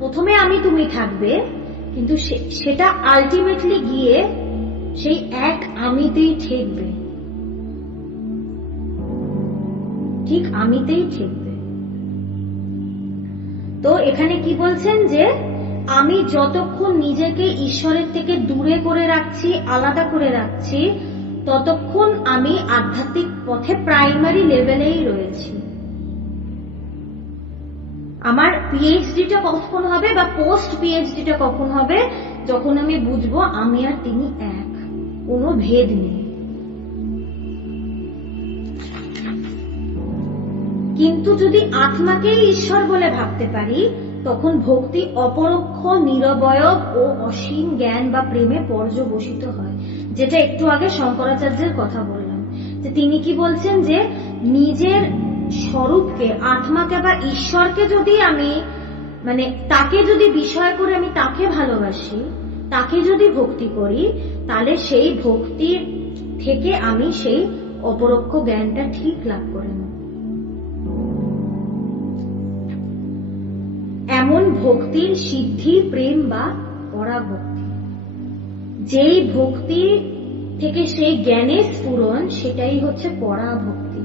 প্রথমে আমি তুমি থাকবে, কিন্তু সেটা আলটিমেটলি গিয়ে সেই এক আমিতেই ঠেকবে, ঠিক আমিতেই ঠেকবে। তো এখানে কি বলছেন, যে আমি যতক্ষণ নিজেকে ঈশ্বরের থেকে দূরে করে রাখছি, আলাদা করে রাখছি, ততক্ষণ আমি আধ্যাত্মিক পথে প্রাইমারি লেভেলেই রয়েছি। আমার পিএইচডিটা কখন হবে, বা পোস্ট পিএইচডিটা কখন হবে? যখন আমি বুঝবো আমি আর তিনি এক, কোনো ভেদ নেই। কিন্তু যদি আত্মাকেই ঈশ্বর বলে ভাবতে পারি, তখন ভক্তি অপরোক্ষ, নিরবয়ব ও অসীম জ্ঞান বা প্রেমে পর্যবসিত হয়। যেটা একটু আগে শঙ্করাচার্যের কথা বললাম, যে তিনি কি বলছেন, যে নিজের স্বরূপকে, আত্মাকে বা ঈশ্বরকে যদি আমি তাকে যদি বিষয় করে আমি তাকে ভালোবাসি, তাকে যদি ভক্তি করি, তাহলে সেই ভক্তির থেকে আমি সেই অপরোক্ষ জ্ঞানটা ঠিক লাভ করে নেব। এমন ভক্তির সিদ্ধি প্রেম বা পরাভক্তি। যেই ভক্তি থেকে সেই জ্ঞানের স্ফুরণ, সেটাই হচ্ছে পরাভক্তি।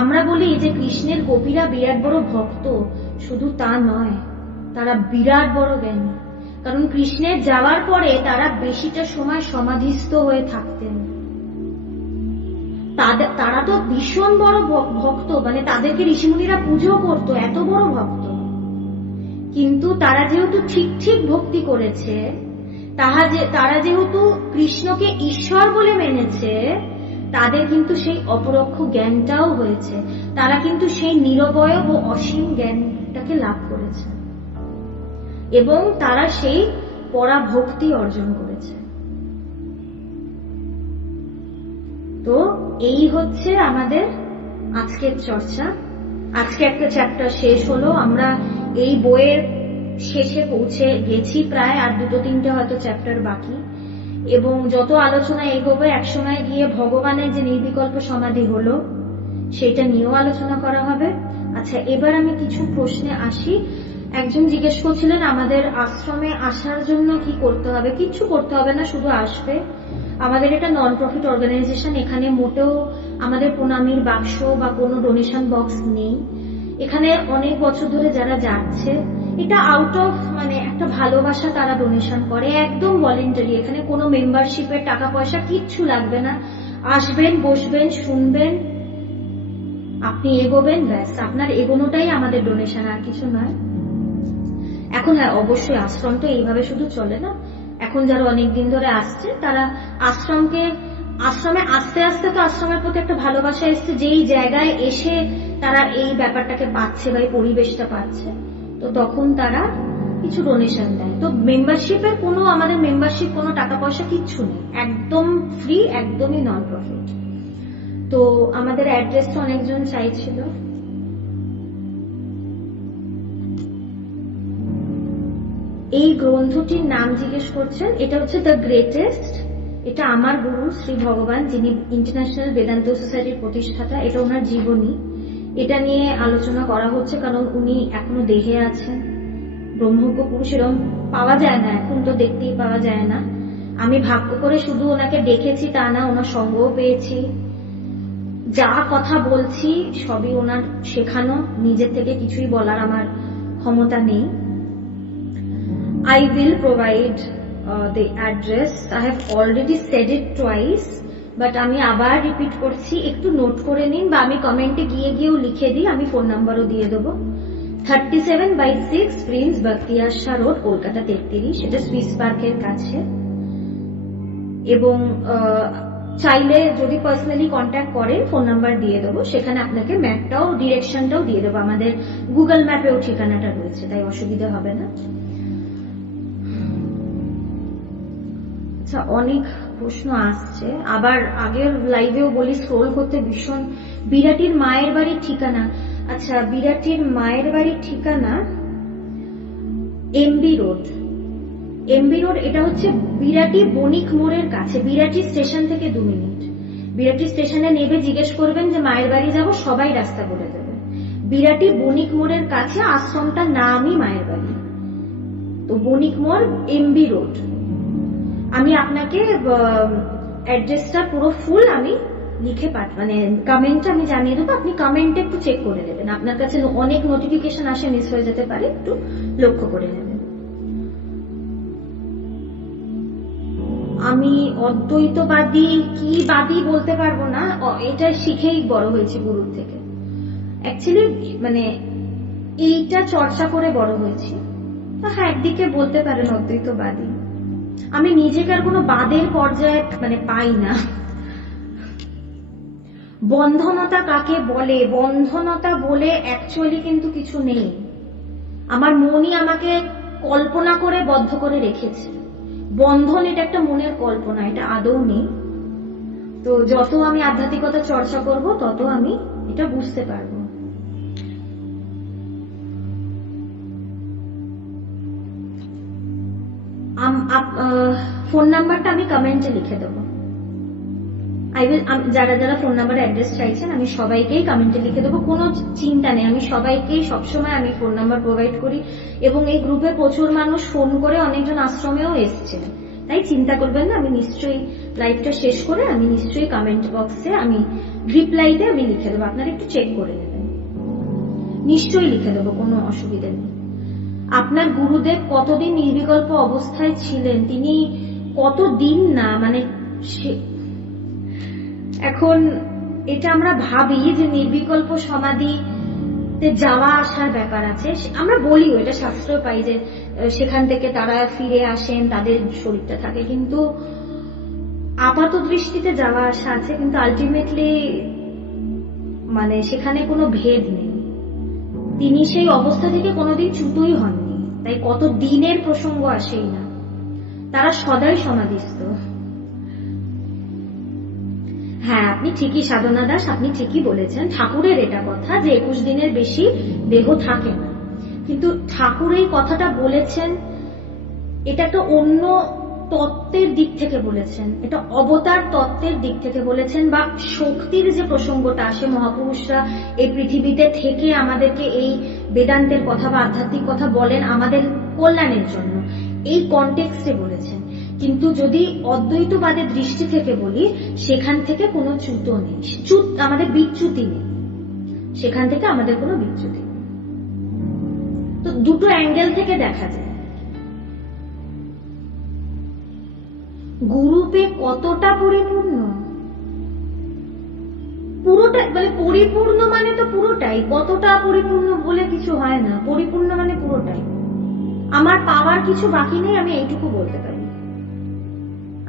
আমরা বলি যে কৃষ্ণের গোপীরা বিরাট বড় ভক্ত, শুধু তা নয়, তারা বিরাট বড় জ্ঞানী। কারণ কৃষ্ণের যাওয়ার পরে তারা বেশিটা সময় সমাধিস্থ হয়ে থাকতেন। তারা তো ভীষণ বড় ভক্ত, তাদেরকে ঋষিমুনিরা পুজো করতো, এত বড় ভক্ত। কিন্তু তারা যেহেতু ঠিক ঠিক ভক্তি করেছে, তারা যেহেতু কৃষ্ণকে ঈশ্বর বলে মেনেছে, তাদের কিন্তু সেই অপরোক্ষ জ্ঞানটাও হয়েছে। তারা কিন্তু সেই নিরবয়ব ও অসীম জ্ঞানটাকে লাভ করেছে, এবং তারা সেই পরাভক্তি অর্জন করেছে। তো এই হচ্ছে আমাদের আজকের চর্চা। আজকে একটা চ্যাপ্টার শেষ হলো। আমরা এই বইয়ের শেষে পৌঁছে গেছি প্রায়, আর দুটো তিনটে হয়তো চ্যাপ্টার বাকি। এবং যত আলোচনা এগোবে, একসময় গিয়ে ভগবানের যে নির্বিকল্প সমাধি হলো, সেটা নিয়েও আলোচনা করা হবে। আচ্ছা, এবার আমি কিছু প্রশ্নে আসি। একজন জিজ্ঞেস করছিলেন আমাদের আশ্রমে আসার জন্য কি করতে হবে। কিচ্ছু করতে হবে না, শুধু আসবে। আমাদের এটা নন প্রফিট অর্গানাইজেশন, এখানে মোটেও আমাদের প্রণামীর বাক্স বা কোনো ডোনেশন বক্স নেই। এখানে অনেক বছর ধরে যারা যাচ্ছে, এটা আউট অফ একটা ভালোবাসা তারা ডোনেশন করে, একদম ভলেন্টারি। এখানে কোনো মেম্বারশিপের টাকা পয়সা কিচ্ছু লাগবে না। আসবেন, বসবেন, শুনবেন, আপনি এগোবেন, ব্যাস। আপনার এগোনোটাই আমাদের ডোনেশন, আর কিছু নয়। এখন হ্যাঁ, অবশ্যই আশ্রম তো এইভাবে শুধু চলে না, এখন যারা অনেকদিন ধরে আসছে তারা আশ্রমে আস্তে আস্তে তো আশ্রমের প্রতি একটা ভালোবাসা এসছে, যেই জায়গায় এসে তারা এই ব্যাপারটাকে পাচ্ছে বা এই পরিবেশটা পাচ্ছে, তো তখন তারা কিছু ডোনেশন দেয়। তো মেম্বারশিপের আমাদের মেম্বারশিপ কোনো টাকা পয়সা কিচ্ছু নেই, একদম ফ্রি, একদমই নন প্রফিট। তো আমাদের অ্যাড্রেসটা অনেকজন চাইছিল। এই গ্রন্থটির নাম জিজ্ঞেস করছেন, এটা হচ্ছে দ্য গ্রেটেস্ট। এটা আমার গুরু শ্রী ভগবান, যিনি ইন্টারন্যাশনাল বেদান্ত সোসাইটির প্রতিষ্ঠাতা, এটা ওনার জীবনী। এটা নিয়ে আলোচনা করা হচ্ছে কারণ উনি এখনো দেহে আছেন। ব্রহ্মজ্ঞ পুরুষ এরকম পাওয়া যায় না, এখন তো দেখতেই পাওয়া যায় না। আমি ভাগ্য করে শুধু ওনাকে দেখেছি তা না, ওনার সঙ্গও পেয়েছি। যা কথা বলছি সবই ওনার শেখানো, নিজের থেকে কিছুই বলার আমার ক্ষমতা নেই। I will provide the address. I have already said it twice, but আমি আবার রিপিট করছি, একটু নোট করে নিন বা আমি কমেন্টে গিয়েও লিখে দিই, আমি ফোন নাম্বারও দিয়ে দেবো। 37/6 প্রিন্স বখতিয়ারশা রোড, কলকাতা 33, এটা সুইস পার্কের কাছে। এবং চাইলে যদি পার্সোনালি কন্ট্যাক্ট করেন ফোন নাম্বার দিয়ে দেবো, সেখানে আপনাকে ম্যাপটাও ডিরেকশনটাও দিয়ে দেবো। আমাদের গুগল ম্যাপেও ঠিকানাটা রয়েছে, তাই অসুবিধা হবে না। আচ্ছা, অনেক প্রশ্ন আসছে, আবার আগের লাইভেও বলি স্ক্রোল করতে ভীষণ। বিরাটির মায়ের বাড়ির ঠিকানা, আচ্ছা বিরাটির মায়ের বাড়ির ঠিকানা এমবি রোড। এটা হচ্ছে বিরাটি বণিক মোড়ের কাছে, বিরাটি স্টেশন থেকে 2 মিনিট। বিরাটি স্টেশনে নেবে জিজ্ঞেস করবেন যে মায়ের বাড়ি যাব, সবাই রাস্তা বলে দেবে। বিরাটি বণিক মোড়ের কাছে, আশ্রমটার নামই মায়ের বাড়ি। তো বণিক মোড়, এমবি রোড। আমি আপনাকে অ্যাড্রেসটা পুরো ফুল আমি লিখে মানে কমেন্টে আমি জানিয়ে দেবো, আপনি কমেন্টে একটু চেক করে নেবেন। আপনার কাছে অনেক নোটিফিকেশন আসে, মিস হয়ে যেতে পারে, একটু লক্ষ্য করে নেবেন। আমি অদ্বৈতবাদী কি বাদী বলতে পারবো না, এটা শিখেই বড় হয়েছি গুরুর থেকে। অ্যাকচুয়ালি মানে এইটা চর্চা করে বড় হয়েছি। হ্যাঁ, একদিকে বলতে পারেন অদ্বৈতবাদী। আমি নিজেকে আর কোনো বাদের পর্যায়ে মানে পাই না। বন্ধনতা কাকে বলে? বন্ধনতা বলে অ্যাকচুয়ালি কিন্তু কিছু নেই। আমার মনই আমাকে কল্পনা করে বদ্ধ করে রেখেছে। বন্ধন এটা একটা মনের কল্পনা, এটা আদৌ নেই। তো যত আমি আধ্যাত্মিকতা চর্চা করব তত আমি এটা বুঝতে পারবো। ফোন নাম্বারটা আমি কমেন্টে লিখে দেবো। যারা যারা ফোন নাম্বার অ্যাড্রেস চাইছেন আমি সবাইকেই কমেন্টে লিখে দেবো, কোনো চিন্তা নেই। আমি সবাইকেই সবসময় আমি ফোন নাম্বার প্রোভাইড করি এবং এই গ্রুপে প্রচুর মানুষ ফোন করে অনেকজন আশ্রমেও এসছে, তাই চিন্তা করবেন না। আমি নিশ্চয়ই লাইভটা শেষ করে আমি নিশ্চয়ই কমেন্ট বক্সে আমি রিপ্লাইতে আমি লিখে দেবো, আপনারা একটু চেক করে নেবেন। নিশ্চয়ই লিখে দেবো, কোনো অসুবিধা নেই। আপনার গুরুদেব কতদিন নির্বিকল্প অবস্থায় ছিলেন? তিনি কতদিন না মানে এখন এটা আমরা ভাবি যে নির্বিকল্প সমাধিতে যাওয়া আসার ব্যাপার আছে, আমরা বলিও, এটা শাস্ত্র পাই যে সেখান থেকে তারা ফিরে আসেন, তাদের শরীরটা থাকে, কিন্তু আপাত দৃষ্টিতে যাওয়া আসা আছে, কিন্তু আলটিমেটলি মানে সেখানে কোনো ভেদ নেই। তিনি সেই অবস্থা থেকে কোনোদিন চ্যুতই হননি, তাই কত দিনের প্রসঙ্গ আসেই না, তারা সদাই সমাধিস্থ। হ্যাঁ, আপনি ঠিকই সাধনা দাস, আপনি ঠিকই বলেছেন। ঠাকুরের এটা কথা যে 21 দিনের বেশি দেহ থাকে না, কিন্তু ঠাকুর এই কথাটা বলেছেন এটা একটা অন্য তত্ত্বের দিক থেকে বলেছেন, এটা অবতার তত্ত্বের দিক থেকে বলেছেন, বা শক্তির যে প্রসঙ্গটা আসে, মহাপুরুষরা এই পৃথিবীতে থেকে আমাদেরকে এই বেদান্তের কথা বা আধ্যাত্মিক কথা বলেন আমাদের কল্যাণের জন্য, এই কনটেক্সটে বলেছেন। কিন্তু যদি অদ্বৈতবাদের দৃষ্টি থেকে বলি, সেখান থেকে কোনো চ্যুত নেই, আমাদের বিচ্যুতি নেই, সেখান থেকে আমাদের কোনো বিচ্যুতি নেই। তো দুটো অ্যাঙ্গেল থেকে দেখা যায়। গুরুপে কতটা পরিপূর্ণ? পুরোটা, মানে পরিপূর্ণ মানে তো পুরোটাই, কতটা পরিপূর্ণ বলে কিছু হয় না, পরিপূর্ণ মানে পুরোটাই। আমার পাওয়ার কিছু বাকি নেই, আমি এইটুকু বলতে পারি।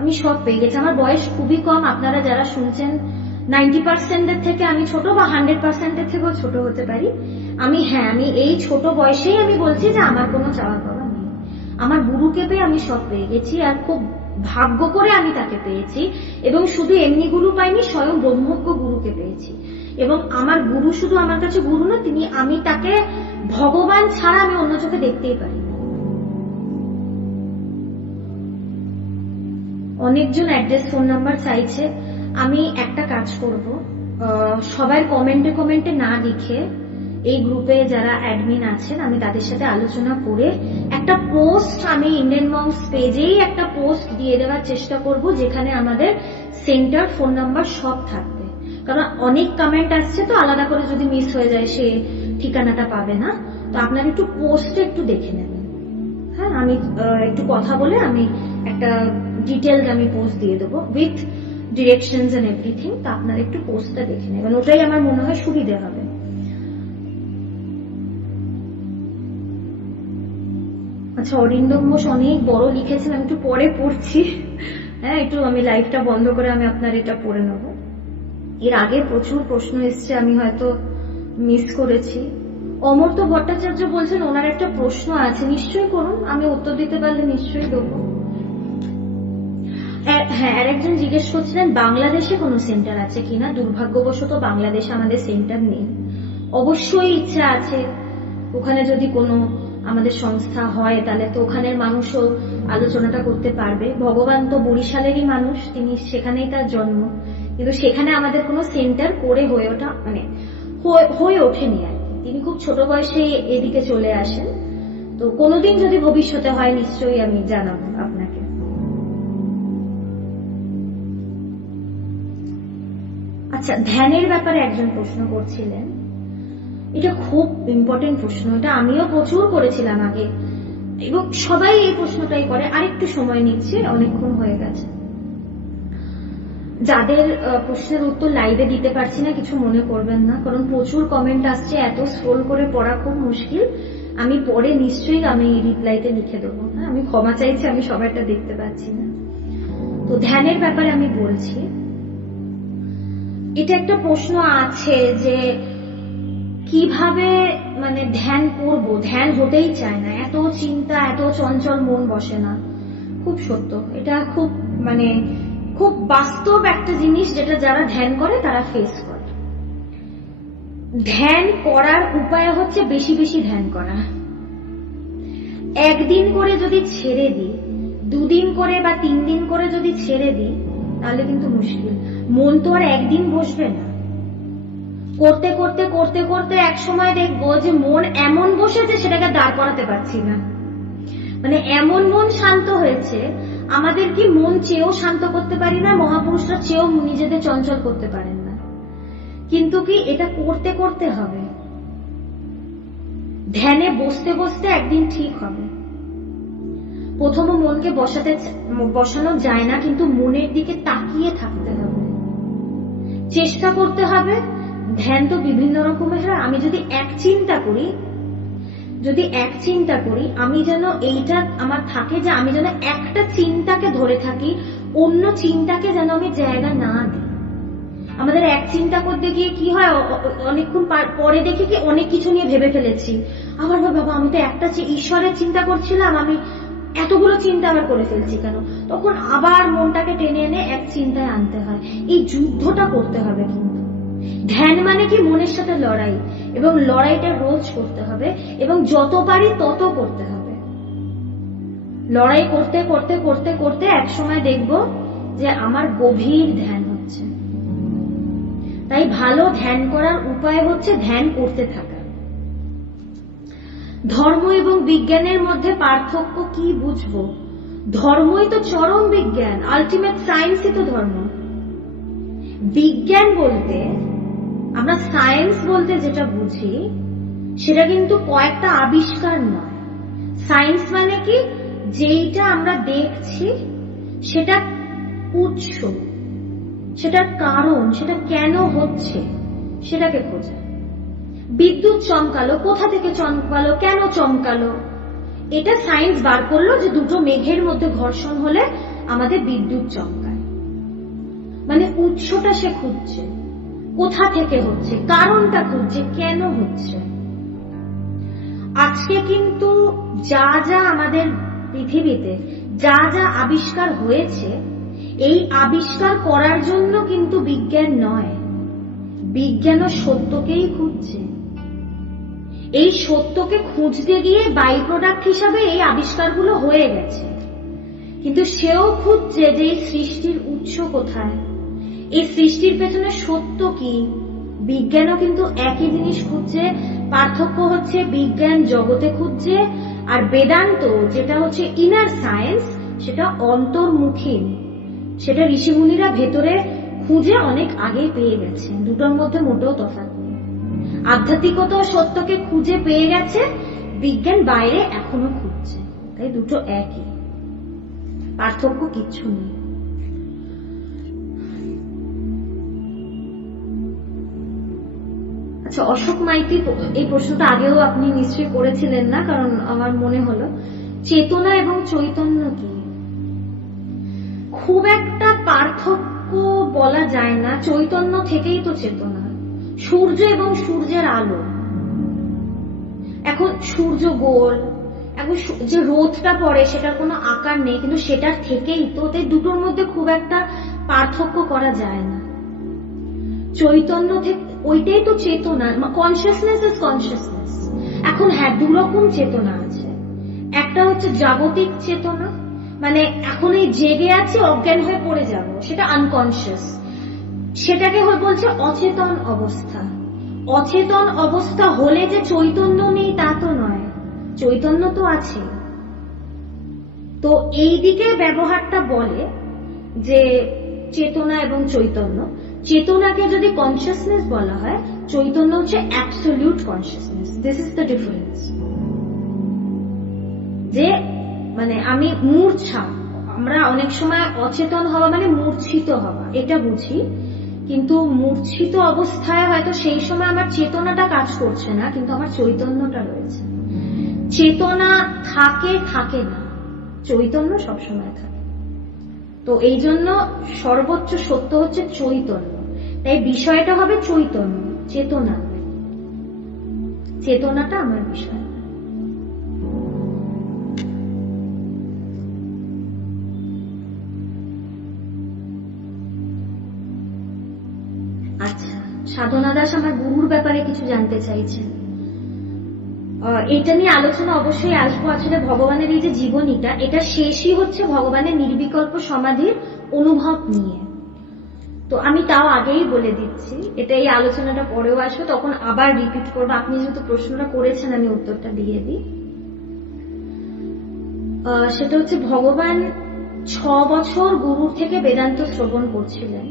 আমি সব পেয়ে গেছি। আমার বয়স খুবই কম, আপনারা যারা শুনছেন 90% থেকে আমি ছোট বা 100% থেকেও ছোট হতে পারি। আমি এই ছোট বয়সেই আমি বলছি যে আমার কোনো চাওয়া পাওয়া নেই। আমার গুরুকে পেয়ে আমি সব পেয়ে গেছি, আর খুব ভাগ্য করে আমি তাকে পেয়েছি। এবং শুধু এমনি গুরু পাইনি, স্বয়ং ব্রহ্মজ্ঞ গুরুকে পেয়েছি। এবং আমার গুরু শুধু আমার কাছে গুরু না, আমি তাকে ভগবান ছাড়া আমি অন্য চোখে দেখতেই পারি না। অনেকজন অ্যাড্রেস, ফোন নাম্বার চাইছে। আমি একটা কাজ করব, সবার কমেন্টে না লিখে এই গ্রুপে যারা অ্যাডমিন আছেন আমি তাদের সাথে আলোচনা করে একটা পোস্ট, আমি ইন্ডিয়ান মংস পেজেই একটা পোস্ট দিয়ে দেওয়ার চেষ্টা করব, যেখানে আমাদের সেন্টার, ফোন নাম্বার সব থাকবে। কারণ অনেক কমেন্ট আসছে, তো আলাদা করে যদি মিস হয়ে যায় সে ঠিকানাটা পাবে না। তো আপনারা একটু পোস্টে একটু দেখে নেবেন। হ্যাঁ, আমি একটু কথা বলে আমি একটা ডিটেলড আমি পোস্ট দিয়ে দেবো উইথ ডিরেকশনস এন্ড এভরিথিং। তো আপনারা একটু পোস্টটা দেখে নেবেন, ওটাই আমার মনে হয় সুবিধা হবে। আচ্ছা, অরিন্দম ঘোষ অনেক বড় লিখেছেন, আমি একটু পরে পড়ছি। হ্যাঁ, একটু আমি লাইভটা বন্ধ করে আমি আপনার এটা পড়ে নেব। এর আগে প্রচুর প্রশ্ন এসছে, আমি হয়তো মিস করেছি। অমর্ত্য ভট্টাচার্য বলছেন ওনার একটা প্রশ্ন আছে, নিশ্চয়ই করুন, আমি উত্তর দিতে পারলে নিশ্চয়ই দেবো। হ্যাঁ, আর একজন জিজ্ঞেস করছিলেন বাংলাদেশে কোনো সেন্টার আছে কিনা। দুর্ভাগ্যবশত বাংলাদেশে আমাদের সেন্টার নেই। অবশ্যই ইচ্ছা আছে, ওখানে যদি কোনো আমাদের সংস্থা হয় তাহলে তো ওখানের মানুষও আলোচনাটা করতে পারবে। ভগবান তো বরিশালেরই মানুষ, তিনি সেখানেই তার জন্ম, কিন্তু সেখানে আমাদের কোনো সেন্টার করে হয়ে ওঠেনি আর কি। তিনি খুব ছোট বয়সে এদিকে চলে আসেন। তো কোনোদিন যদি ভবিষ্যতে হয় নিশ্চয়ই আমি জানাবো আপনাকে। আচ্ছা, ধ্যানের ব্যাপারে একজন প্রশ্ন করছিলেন, এটা খুব ইম্পর্টেন্ট প্রশ্ন। এটা আমিও প্রচুর করেছিলাম আগে, এবং সবাই এই প্রশ্নটাই করে। আরেকটু সময় নিচ্ছে, অনেকক্ষণ হয়ে গেছে। যাদের প্রশ্নের উত্তর লাইভে দিতে পারছি না কিছু মনে করবেন না, কারণ প্রচুর কমেন্ট আসছে, এত স্ক্রোল করে পড়া খুব মুশকিল। আমি পরে নিশ্চয়ই আমি রিপ্লাইতে লিখে দেবো। হ্যাঁ, আমি ক্ষমা চাইছি, আমি সবাইটা দেখতে পাচ্ছি না। তো ধ্যানের ব্যাপারে আমি বলছি, এটা একটা প্রশ্ন আছে যে কিভাবে মানে ধ্যান করব, ধ্যান হতেই চায় না, এত চিন্তা, এত চঞ্চল মন বসে না। খুব সত্য, এটা খুব বাস্তব একটা জিনিস, যেটা যারা ধ্যান করে তারা ফেস করে। ধ্যান করার উপায় হচ্ছে বেশি বেশি ধ্যান করা। একদিন করে যদি ছেড়ে দিই, 2 দিন করে বা 3 দিন করে যদি ছেড়ে দিই, তাহলে কিন্তু মুশকিল। মন তো আর একদিন বসবে না। করতে করতে করতে করতে এক সময় দেখবো যে মন এমন বসেছে সেটাকে দাঁড় করাতে পারছি না। এমন মন শান্ত হয়েছে, আমাদের কি মন চেয়েও শান্ত করতে পারি না, মহাপুরুষরা চেয়েও নিজেদের চঞ্চল করতে পারেন না। কিন্তু কি এটা করতে করতে হবে। ধ্যানে বসতে বসতে একদিন ঠিক হবে। প্রথমে মনকে বসানো যায় না, কিন্তু মনের দিকে তাকিয়ে থাকতে হবে, চেষ্টা করতে হবে। ধ্যান তো বিভিন্ন রকমের হয়। আমি যদি এক চিন্তা করি, আমি যেন এইটা আমার থাকে যে আমি যেন একটা চিন্তাকে ধরে থাকি, অন্য চিন্তাকে যেন আমি জায়গা না দিই। আমাদের এক চিন্তা করতে গিয়ে কি হয়, অনেকক্ষণ পরে দেখি কি অনেক কিছু নিয়ে ভেবে ফেলেছি। আবার বাবা, আমি তো একটা ঈশ্বরের চিন্তা করছিলাম, আমি এতগুলো চিন্তা আবার করে ফেলছি কেন? তখন আবার মনটাকে টেনে এনে এক চিন্তায় আনতে হয়। এই যুদ্ধটা করতে হবে। কিন্তু ধ্যান মানে কি মনের সাথে লড়াই, এবং লড়াইটা রোজ করতে হবে, এবং যত পারি তত করতে হবে। লড়াই করতে করতে করতে করতে এক সময় দেখব যে আমার গভীর ধ্যান হচ্ছে। তাই ভালো ধ্যান করার উপায় হচ্ছে ধ্যান করতে থাকা। ধর্ম এবং বিজ্ঞানের মধ্যে পার্থক্য কি বুঝবো? ধর্মই তো চরম বিজ্ঞান, আলটিমেট সায়েন্সই তো ধর্ম। বিজ্ঞান বলতে আমরা সায়েন্স বলতে যেটা বুঝি সেটা কিন্তু কয়েকটা আবিষ্কার নয়। সায়েন্স মানে কি, যেইটা আমরা দেখছি সেটা উৎস, সেটার কারণ, সেটা কেন হচ্ছে সেটাকে খোঁজা। বিদ্যুৎ চমকালো, কোথা থেকে চমকালো, কেন চমকালো, এটা সায়েন্স বার করলো যে দুটো মেঘের মধ্যে ঘর্ষণ হলে আমাদের বিদ্যুৎ চমকায়। মানে উৎসটা সে খুঁজছে, কোথা থেকে হচ্ছে, কারণটা খুঁজছে, কেন হচ্ছে। আজকে কিন্তু যা যা আমাদের পৃথিবীতে যা যা আবিষ্কার হয়েছে, এই আবিষ্কার করার জন্য কিন্তু বিজ্ঞান নয়, বিজ্ঞানও সত্যকেই খুঁজছে। এই সত্যকে খুঁজতে গিয়ে বাই প্রোডাক্ট হিসাবে এই আবিষ্কারগুলো হয়ে গেছে, কিন্তু সেও খুঁজছে যে এই সৃষ্টির উৎস কোথায়, এই সৃষ্টির পেছনে সত্য কি। বিজ্ঞানও কিন্তু একই জিনিস খুঁজছে, পার্থক্য হচ্ছে বিজ্ঞান জগতে খুঁজছে আর বেদান্ত যেটা হচ্ছে ইনার সায়েন্স, সেটা অন্তর্মুখী, সেটা ঋষিমুনিরা ভেতরে খুঁজে অনেক আগে পেয়ে গেছে। দুটোর মধ্যে মোটেও তফাৎ নেই। আধ্যাত্মিকতা সত্যকে খুঁজে পেয়ে গেছে, বিজ্ঞান বাইরে এখনো খুঁজছে, তাই দুটো একই, পার্থক্য কিচ্ছু নেই। আচ্ছা, অশোক মাইতি এই প্রশ্নটা আগেও আপনি নিশ্চয়ই করেছিলেন না, কারণ আমার মনে হলো চেতনা এবং চৈতন্য কি, খুব একটা পার্থক্য বলা যায় না। চৈতন্য থেকেই তো চেতনা, সূর্য এবং সূর্যের আলো। এখন সূর্য গোল, এখন যে রোদটা পড়ে সেটার কোনো আকার নেই, কিন্তু সেটার থেকেই তো, তাই দুটোর মধ্যে খুব একটা পার্থক্য করা যায় না। চৈতন্য থেকে ওইটাই তো চেতনা, কনসিয়াসনেস ইজ কনসিয়াসনেস। এখন হ্যাঁ, দুরকম চেতনা আছে। একটা হচ্ছে জাগতিক চেতনা, মানে এখন এই জেগে আছি, অজ্ঞান হয়ে পড়ে যাব, সেটা আনকনসিয়াস, সেটাকে বলছে অচেতন অবস্থা। অচেতন অবস্থা হলে যে চৈতন্য নেই তা তো নয়, চৈতন্য তো আছে। তো এই দিকে ব্যবহারটা বলে যে চেতনা এবং চৈতন্য। চেতনাকে যদি কনসিয়াসনেস বলা হয়, চৈতন্য হচ্ছে absolute consciousness. This is the difference. যে মানে আমি মূর্ছা, আমরা অনেক সময় অচেতন হওয়া মানে মূর্ছিত হওয়া এটা বুঝি, কিন্তু মূর্ছিত অবস্থায় হয়তো সেই সময় আমার চেতনাটা কাজ করছে না, কিন্তু আমার চৈতন্যটা রয়েছে। চেতনা থাকে থাকে না, চৈতন্য সবসময় থাকে। তো এই জন্য সর্বোচ্চ সত্য হচ্ছে চৈতন্য, তাই বিষয়টা হবে চৈতন্য, চেতনা। চেতনাটা আমার বিষয়। আচ্ছা, সাধনা দাস আমার গুরুর ব্যাপারে কিছু জানতে চাইছেন। এটা নিয়ে আলোচনা অবশ্যই আসবো। আসলে ভগবানের এই যে জীবনীটা, এটা শেষই হচ্ছে ভগবানের নির্বিকল্প সমাধির অনুভব নিয়ে। তো আমি তাও আগেই বলে দিচ্ছি, এটা এই আলোচনাটা পরেও আসবে, তখন আবার রিপিট করবো। আপনি যেহেতু প্রশ্নটা করেছেন, আমি উত্তরটা দিয়ে দিই। সেটা হচ্ছে ভগবান 6 বছর গুরুর থেকে বেদান্ত শ্রবণ করছিলেন।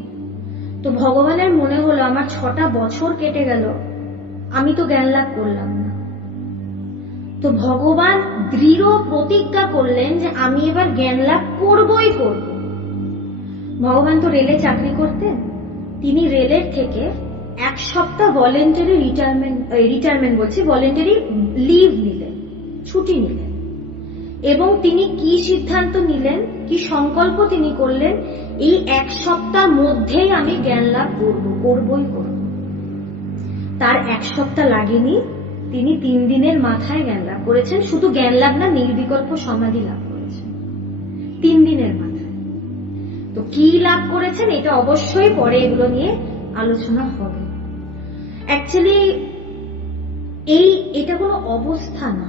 তো ভগবানের মনে হলো আমার 6টা বছর কেটে গেল, আমি তো জ্ঞান লাভ করলাম না। তো ভগবান দৃঢ় প্রতিজ্ঞা করলেন যে আমি এবার জ্ঞান লাভ করবই করব। ভগবান তো রেলে চাকরি করতেন, তিনি রেলের থেকে 1 সপ্তাহ ভলেন্টারি ভলেন্টারি লিভ নিলেন, ছুটি নিলেন, এবং তিনি কি সিদ্ধান্ত নিলেন, কি সংকল্প তিনি করলেন, এই 1 সপ্তাহ মধ্যেই আমি জ্ঞান লাভ করবই করব। তার 1 সপ্তাহ লাগেনি, তিনি 3 দিনের মাথায় জ্ঞান লাভ করেছেন। শুধু জ্ঞান লাভ না, নির্বিকল্প সমাধি লাভ করেছেন 3 দিনের মাথায়। তো কি লাভ করেছেন এটা অবশ্যই পরে এগুলো নিয়ে আলোচনা হবে। অ্যাকচুয়ালি এটা কোনো অবস্থা না।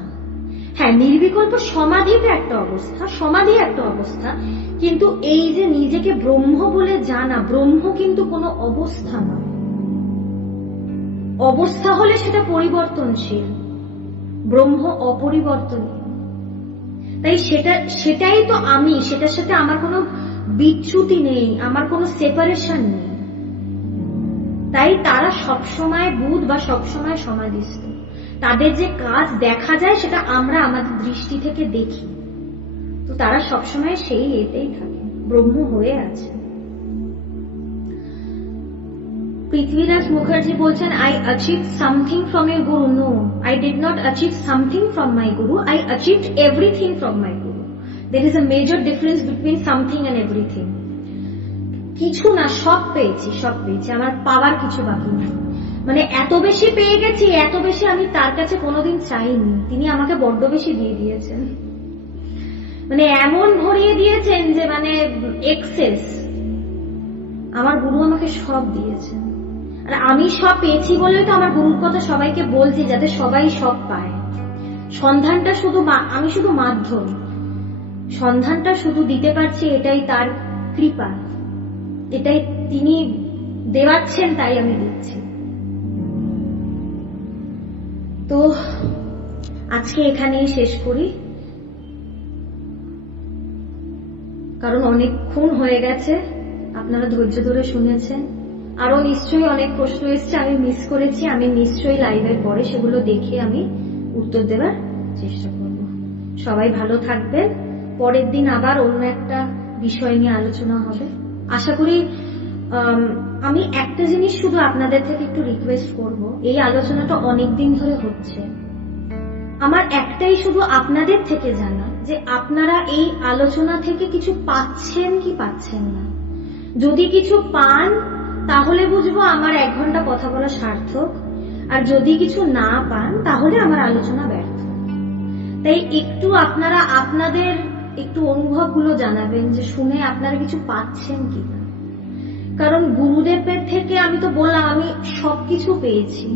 হ্যাঁ, নির্বিকল্প সমাধিটা একটা অবস্থা, সমাধি একটা অবস্থা, কিন্তু এই যে নিজেকে ব্রহ্ম বলে জানা, ব্রহ্ম কিন্তু কোনো অবস্থা নয়। অবস্থা হলে সেটা পরিবর্তনশীল, ব্রহ্ম অপরিবর্তনীয়। তাই সেটাই তো আমি, সেটার সাথে আমার কোনো বিচ্যুতি নেই, আমার কোনো সেপারেশন নেই। তাই তারা সবসময় বুধ বা সবসময় সমাধিস্থ। তাদের যে কাজ দেখা যায় সেটা আমরা আমাদের দৃষ্টি থেকে দেখি, তো তারা সবসময় সেই এতেই থাকে, ব্রহ্ম হয়ে আছে। পৃথ্বীরাজ মুখার্জি বলছেন, I achieved something from your guru. No, I did not achieve something from my guru. I achieved everything from my guru. There is a major difference between something and everything. কিছু না, সব পেয়েছি, সব পেয়েছি, আমার পাওয়ার কিছু বাকি নেই। মানে এত বেশি পেয়ে গেছি, এত বেশি আমি তার কাছে কোনোদিন চাইনি, তিনি আমাকে বড্ড বেশি দিয়ে দিয়েছেন। মানে এমন ভরিয়ে দিয়েছেন যে মানে এক্সেস। আমার গুরু আমাকে সব দিয়েছেন, আর আমি সব পেয়েছি বলেই তো আমার গুরুর কথা সবাইকে বলছি, যাতে সবাই সব পায়। সন্ধানটা শুধু আমি শুধু মাধ্যম, সন্ধানটা শুধু দিতে পারছি, এটাই তার কৃপা, এটাই তিনি দেওয়াচ্ছেন, তাই আমি দিচ্ছি। তো আজকে এখানেই শেষ করি, কারণ অনেকক্ষণ হয়ে গেছে, আপনারা ধৈর্য ধরে শুনেছেন। আরো নিশ্চয়ই অনেক প্রশ্ন এসছে, আমি মিস করেছি, আমি নিশ্চয়ই লাইভের পরে সেগুলো দেখে আমি উত্তর দেওয়ার চেষ্টা করব। সবাই ভালো থাকবেন। পরের দিন আবার অন্য একটা বিষয় নিয়ে আলোচনা হবে আশা করি। আমি একটা জিনিস শুধু আপনাদের থেকে একটু রিকোয়েস্ট করব, এই আলোচনাটা অনেকদিন ধরে হচ্ছে, আমার একটাই শুধু আপনাদের থেকে জানা যে আপনারা এই আলোচনা থেকে কিছু পাচ্ছেন কি পাচ্ছেন না। যদি কিছু পান তাহলে বুঝবো আমার 1 ঘন্টা কথা বলা সার্থক, আর যদি কিছু না পান তাহলে আমার আলোচনা ব্যর্থ। তাই একটু আপনারা আপনাদের একটু অনুভবগুলো জানাবেন যে শুনে আপনারা কিছু পাচ্ছেন কি না। কারণ গুরুদেবের থেকে আমি তো বললাম আমি সবকিছু পেয়েছি,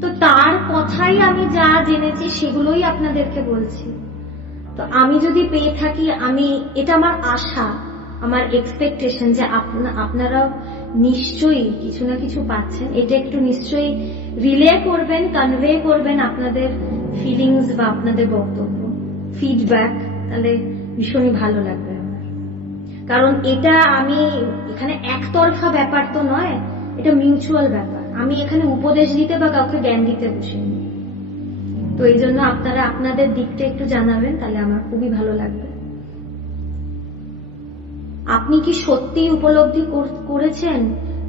তো তার কথাই আমি যা জেনেছি সেগুলোই আপনাদেরকে বলছি। তো আমি যদি পেয়ে থাকি, আমি এটা আমার আশা, আমার এক্সপেকটেশন যে আপনারা নিশ্চয়ই কিছু না কিছু পাচ্ছেন। এটা একটু নিশ্চয়ই রিলে করবেন, কনভে করবেন আপনাদের ফিলিংস বা আপনাদের বক্তব্য, ফিডব্যাক, তাহলে ভীষণই ভালো লাগবে আমার। কারণ এটা আমি এখানে একতরফা ব্যাপার তো নয়, এটা মিউচুয়াল ব্যাপার। আমি এখানে উপদেশ দিতে বা কাউকে জ্ঞান দিতে বসিনি। তো এই জন্য আপনারা আপনাদের দিকটা একটু জানাবেন, তাহলে আমার খুবই ভালো লাগবে। আপনি কি সত্যিই উপলব্ধি করেছেন?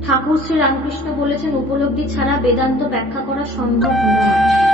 ঠাকুর শ্রী রামকৃষ্ণ বলেছেন উপলব্ধি ছাড়া বেদান্ত ব্যাখ্যা করা সম্ভব নয়।